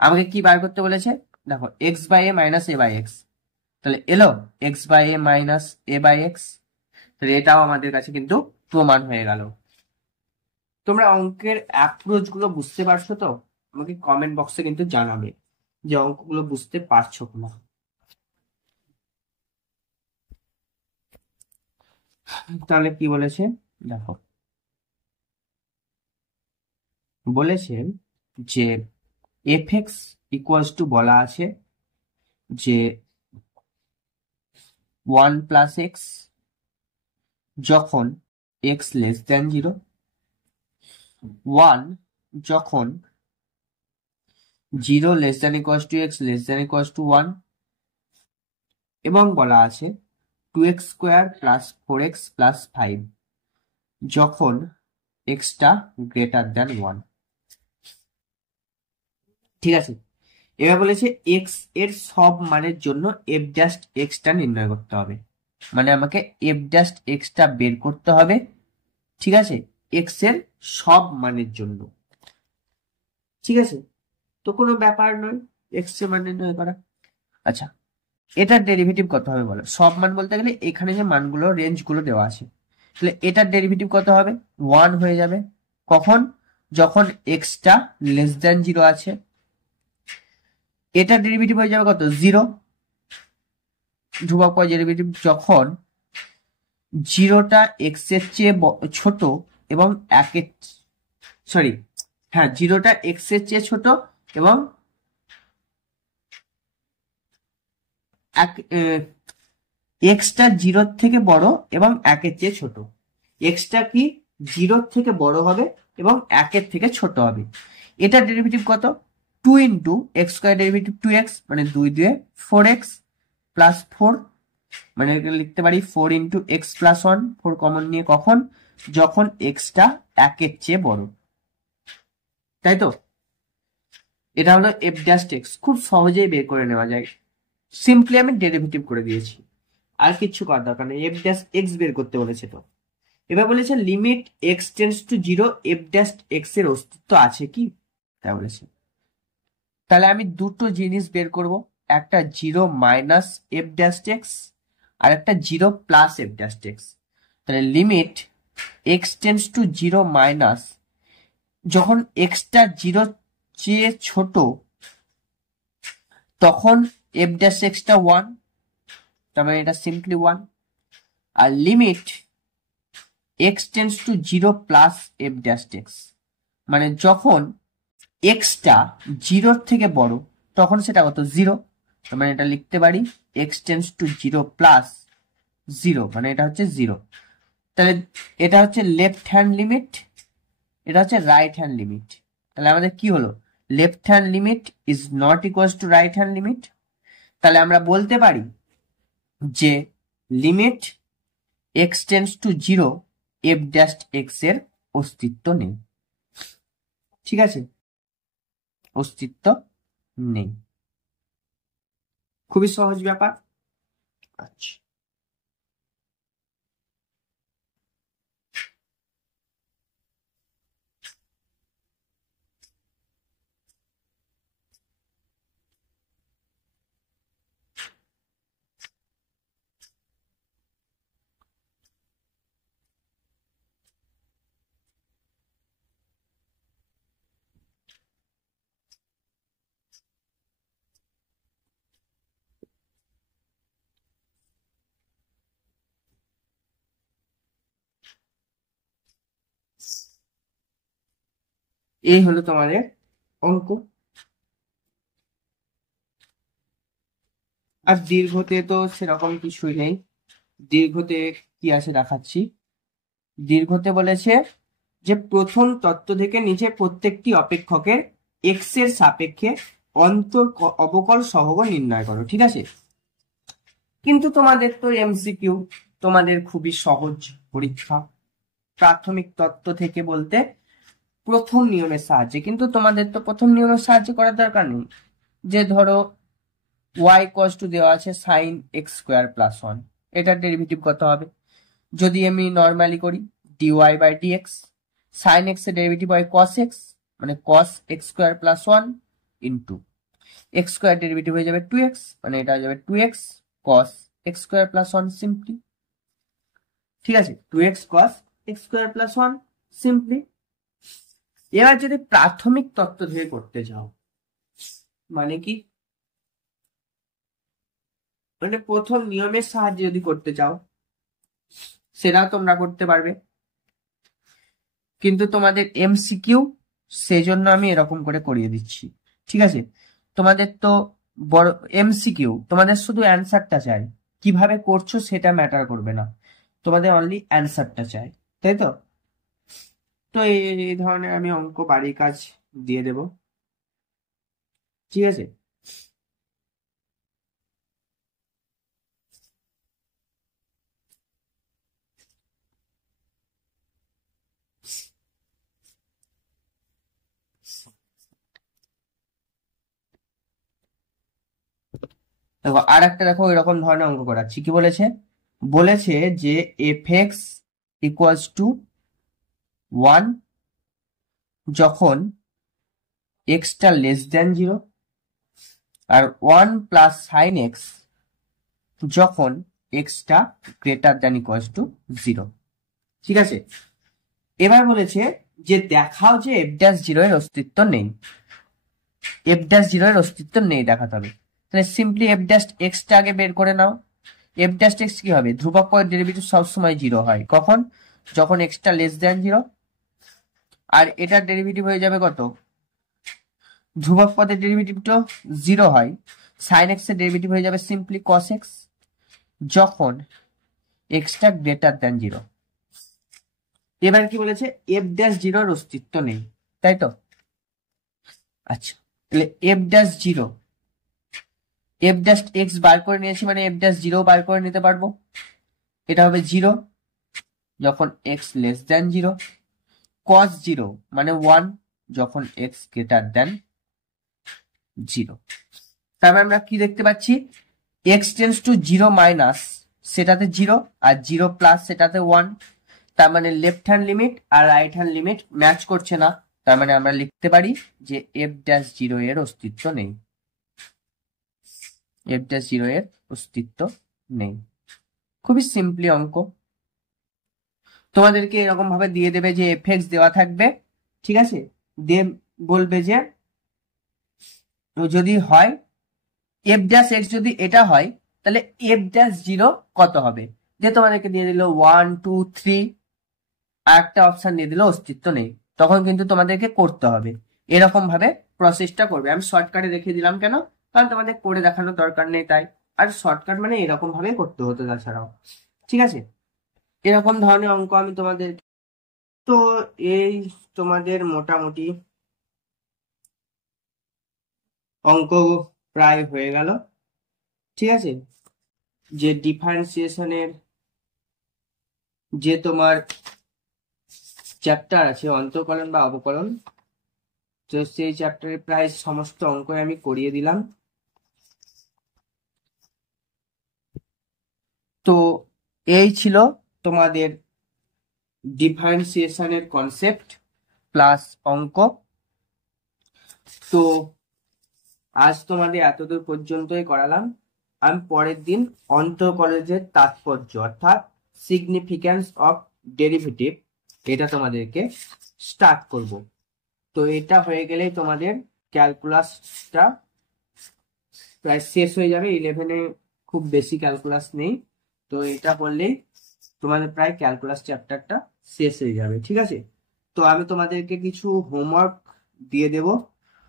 আমাকে কি বার করতে বলেছে, দেখো x/a মাইনাস a/x, তাহলে এলো x/a মাইনাস a/x, তাহলে এটাও আমাদের কাছে কিন্তু প্রমাণ হয়ে গেল। তোমরা অঙ্কের অ্যাপ্রোচ গুলো বুঝতে পারছো তো, আমাকে কমেন্ট বক্সে কিন্তু জানাবে যে অঙ্কগুলো বুঝতে পারছো কিনা। তাহলে কি বলেছে দেখো, বলেছে যে fx ইকুয়ালস টু, বলা আছে যে 1 প্লাস এক্স যখন x লেস দেন 0, 1 যখন 0 less than equals to x less than equals to 1, এবং বলা আছে 2x² প্লাস 4x প্লাস 5 যখন এক্সটা গ্রেটার দ্যান 1। ঠিক আছে, এবার বলেছে এক্স এর সব মানের জন্য এফ জাস্ট এক্সটা নির্ণয় করতে হবে, মানে আমাকে এফ জাস্ট এক্সটা বের করতে হবে। ঠিক আছে, এক্স এর সব মানের জন্য। ঠিক আছে, তো কোনো ব্যাপার নয় এক্স এর মান নির্ণয় করা। আচ্ছা, এটার ডেরিভেটিভ কত হবে বলো? সব মান বলতে গেলে এখানে যে মানগুলো রেঞ্জ গুলো দেওয়া আছে, তাহলে এটার ডেরিভেটিভ কত হবে? 1 হয়ে যাবে। কখন? যখন এক্সটা লেস দ্যান 0 আছে। এটার ডেরিভেটিভ হয়ে যাবে কত? 0। ধ্রুবক পর্যায়ের ডেরিভেটিভ যখন জিরোটা এক্স এর চেয়ে ছোট এবং একের, সরি হ্যাঁ, জিরোটা এক্স এর চেয়ে ছোট এবং এক্সটা জিরোর থেকে বড় এবং একের চেয়ে ছোট। এক্সটা কি জিরোর থেকে বড় হবে এবং একের থেকে ছোট হবে। এটার ডেরিভেটিভ কত? 2 into x square derivative 2x, মানে 2 2 4x প্লাস 4, মানে লিখতে পারি 4 ইন্টু এক্স প্লাস 1, 4 কমন নিয়ে। কখন? যখন এক্সটা একের চেয়ে বড়। তাই তো, এটা হলো এফ ড্যাশ এক্স, খুব সহজেই বের করে নেওয়া যায়। সিম্পলি আমি ডেরিভেটিভ করে দিয়েছি, আর কিছু করার দরকার নেই। এফ ড্যাশ এক্স বের করতে বলেছে। তো এবার বলেছে limit x tends to 0 F dash x এর অস্তিত্ব আছে কি, তাই বলেছে। তাহলে আমি দুটো জিনিস বের করব, একটা 0 মাইনাস এফ ড্যাশ এক্স আর একটা 0 প্লাস এফ ড্যাশ এক্স। তাহলে limit x tends to 0 minus, যখন এক্সটা 0 চেয়ে ছোট তখন এফ ড্যাশ এক্সটা 1, তার মানে এটা সিম্পলি 1। আর limit x tends to 0 plus f dash x, মানে যখন এক্সটা 0 থেকে বড় তখন সেটা কত? 0, তার মানে এটা লিখতে পারি এক্স টেন্স টু 0 প্লাস 0, মানে এটা হচ্ছে 0। তাহলে এটা হচ্ছে লেফট হ্যান্ড লিমিট, এটা হচ্ছে রাইট হ্যান্ড লিমিট। তাহলে আমাদের কি হলো? Left hand limit is not equals to right hand limit. তাহলে আমরা বলতে পারি যে limit x tends to 0 F dash x এর অস্তিত্ব নেই। ঠিক আছে, অস্তিত্ব নেই। খুবই সহজ ব্যাপার। আচ্ছা, এই হলো তোমাদের অঙ্ক। আর দীর্ঘতে তো সেরকম কিছুই নেই। দীর্ঘতে কি আছে দেখাচ্ছি। দীর্ঘতে বলেছে যে প্রথম তত্ত্ব থেকে নিচে প্রত্যেকটি অপেক্ষকের এক্স এর সাপেক্ষে অন্তর অবকল সহগ নির্ণয় করো। ঠিক আছে, কিন্তু তোমাদের তো এমসিকিউ, তোমাদের খুবই সহজ পরীক্ষা। প্রাথমিক তত্ত্ব থেকে বলতে প্রথম নিয়মের সাহায্যে, কিন্তু তোমাদের তো প্রথম নিয়মের সাহায্যে করার দরকার নেই। যে ধরো y cos টু দেওয়া আছে sin x² প্লাস 1, এটার ডেরিভেটিভ কত হবে? যদি আমি নর্মালি করি dy by dx, sin x এর ডেরিভেটিভ হয় cos x, মানে cos x² plus 1 into x² derivative হয়ে যাবে 2x, মানে এটা হয়ে যাবে 2x cos x² plus 1 simply. ঠিক আছে, 2x cos x² plus 1 simply. এবার যদি প্রাথমিক তত্ত্ব থেকে করতে চাও, মানে কি, মানে প্রথম নিয়মের সাহায্যে যদি করতে চাও সেটাও তোমরা করতে পারবে, কিন্তু তোমাদের এমসিকিউ, সেজন্য আমি এরকম করে করিয়ে দিচ্ছি। ঠিক আছে, তোমাদের তো বড় এমসিকিউ, তোমাদের শুধু অ্যান্সারটা চাই, কিভাবে করছো সেটা ম্যাটার করবে না, তোমাদের অনলি অ্যান্সারটা চাই, তাই তো? তো এই ধরনের আমি অঙ্ক বাড়ির কাজ দিয়ে দেব। ঠিক আছে, দেখো আর একটা দেখো এরকম ধরনের অঙ্ক করাচ্ছি। কি বলেছে? বলেছে যে fx ইকুয়ালস টু 1 যখন এক্সটা লেস দেন 0, আর 1 প্লাস সাইন এক্স যখন extra greater than equals to 0। ঠিক আছে, এবার বলেছে যে দেখাও যে এফ ড্যাশ জিরো এর অস্তিত্ব নেই। এফ ড্যাশ জিরো এর অস্তিত্ব নেই দেখাতে হবে। তাহলে সিম্পলি এফ ড্যাশ এক্সটা আগে বের করে নাও। এফ ড্যাশ এক্স কি হবে? ধ্রুবক পদের ডেরিভেটিভ সবসময় 0 হয়। কখন? যখন এক্সটা লেস দেন 0। আর এটার ডেরিভেটিভ হয়ে যাবে কত? ধ্রুবক পদের ডেরিভেটিভটা 0 হয়, সাইন এক্স এর ডেরিভেটিভ হয়ে যাবে সিম্পলি কস এক্স যখন এক্সটা গ্রেটার দেন 0। এবার কি বলেছে? এফ ড্যাশ জিরোর অস্তিত্ব নেই, তাই তো? আচ্ছা, তাহলে f dash zero, f dash x বার করে নিয়েছি মানে এফ ড্যাশ জিরো বার করে নিতে পারবো। এটা হবে 0 যখন এক্স লেস দেন 0, কস 0 মানে 1 যখন এক্স গ্রেটার দেন 0। তারপরে আমরা কি দেখতে পাচ্ছি? এক্স টেন্স টু 0 মাইনাস সেটাতে 0, আর 0 প্লাস সেটাতে 1। তার মানে লেফট হ্যান্ড লিমিট আর রাইট হ্যান্ড লিমিট ম্যাচ করছে না। তার মানে আমরা লিখতে পারি যে এফ ড্যাশ জিরো এর অস্তিত্ব নেই। এফ ড্যাশ জিরো এর অস্তিত্ব নেই। খুবই সিম্পলি অঙ্ক। তোমাদেরকে এরকম ভাবে দিয়ে দেবে যে এফ এক্স দেওয়া থাকবে, ঠিক আছে, দিয়ে বলবে যে যদি হয় এফ ড্যাশ এক্স, যদি এটা হয় তাহলে এফ ড্যাশ জিরো কত হবে, দিয়ে তোমাদেরকে দিয়ে দিল 1 2 3, আর একটা অপশন দিয়ে দিল অস্তিত্ব নেই। তখন কিন্তু তোমাদেরকে করতে হবে এরকম ভাবে প্রসেসটা করবে। আমি শর্টকাটে দেখিয়ে দিলাম কেন, কারণ তোমাদের করে দেখানোর দরকার নেই তাই। আর শর্টকাট মানে এরকম ভাবে করতে হতো তাছাড়াও। ঠিক আছে, এরকম ধরনের অঙ্ক আমি তোমাদের, তো এই তোমাদের মোটামুটি অঙ্ক প্রায় হয়ে গেল। ঠিক আছে, যে ডিফারেন্সিয়েশনের যে তোমার চ্যাপ্টার আছে অন্তঃকলন বা অবকলন, তো সেই চ্যাপ্টারে প্রায় সমস্ত অঙ্ক আমি করিয়ে দিলাম। তো এই ছিল তোমাদের ডিফারেন্সিয়েশনের কনসেপ্ট প্লাস অঙ্ক। তো আজ তোমাদের এতদূর পর্যন্তই করালাম। আমি পরের দিন অন্তঃকলনের তাৎপর্য অর্থাৎ সিগনিফিক্যান্স অফ ডেরিভেটিভ এটা তোমাদেরকে স্টার্ট করব। তো এটা হয়ে গেলেই তোমাদের ক্যালকুলাসটা প্রায় শেষ হয়ে যাবে। 11-এ খুব বেশি ক্যালকুলাস নেই, তো এটা করলেই তোমাদের প্রায় ক্যালকুলাস চ্যাপ্টারটা শেষ হয়ে যাবে। ঠিক আছে, তো আমি তোমাদেরকে কিছু হোমওয়ার্ক দিয়ে দেব,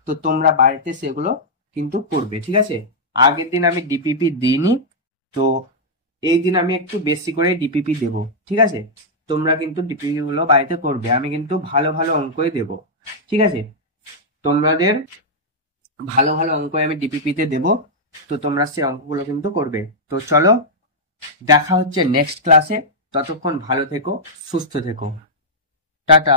তো তোমরা বাড়িতে সেগুলো কিন্তু করবে। ঠিক আছে, আগের দিন আমি ডিপিপি দিইনি, তো এই দিন আমি একটু বেশি করে ডিপিপি দেব। ঠিক আছে, তোমরা কিন্তু ডিপিপি গুলো বাড়িতে করবে, আমি কিন্তু ভালো ভালো অঙ্কই দেব। ঠিক আছে, তোমাদের ভালো ভালো অঙ্ক আমি ডিপিপিতে দেব, তো তোমরা সেই অঙ্কগুলো কিন্তু করবে। তো চলো, দেখা হচ্ছে নেক্সট ক্লাসে। ততক্ষণ ভালো থেকো, সুস্থ থেকো, টাটা।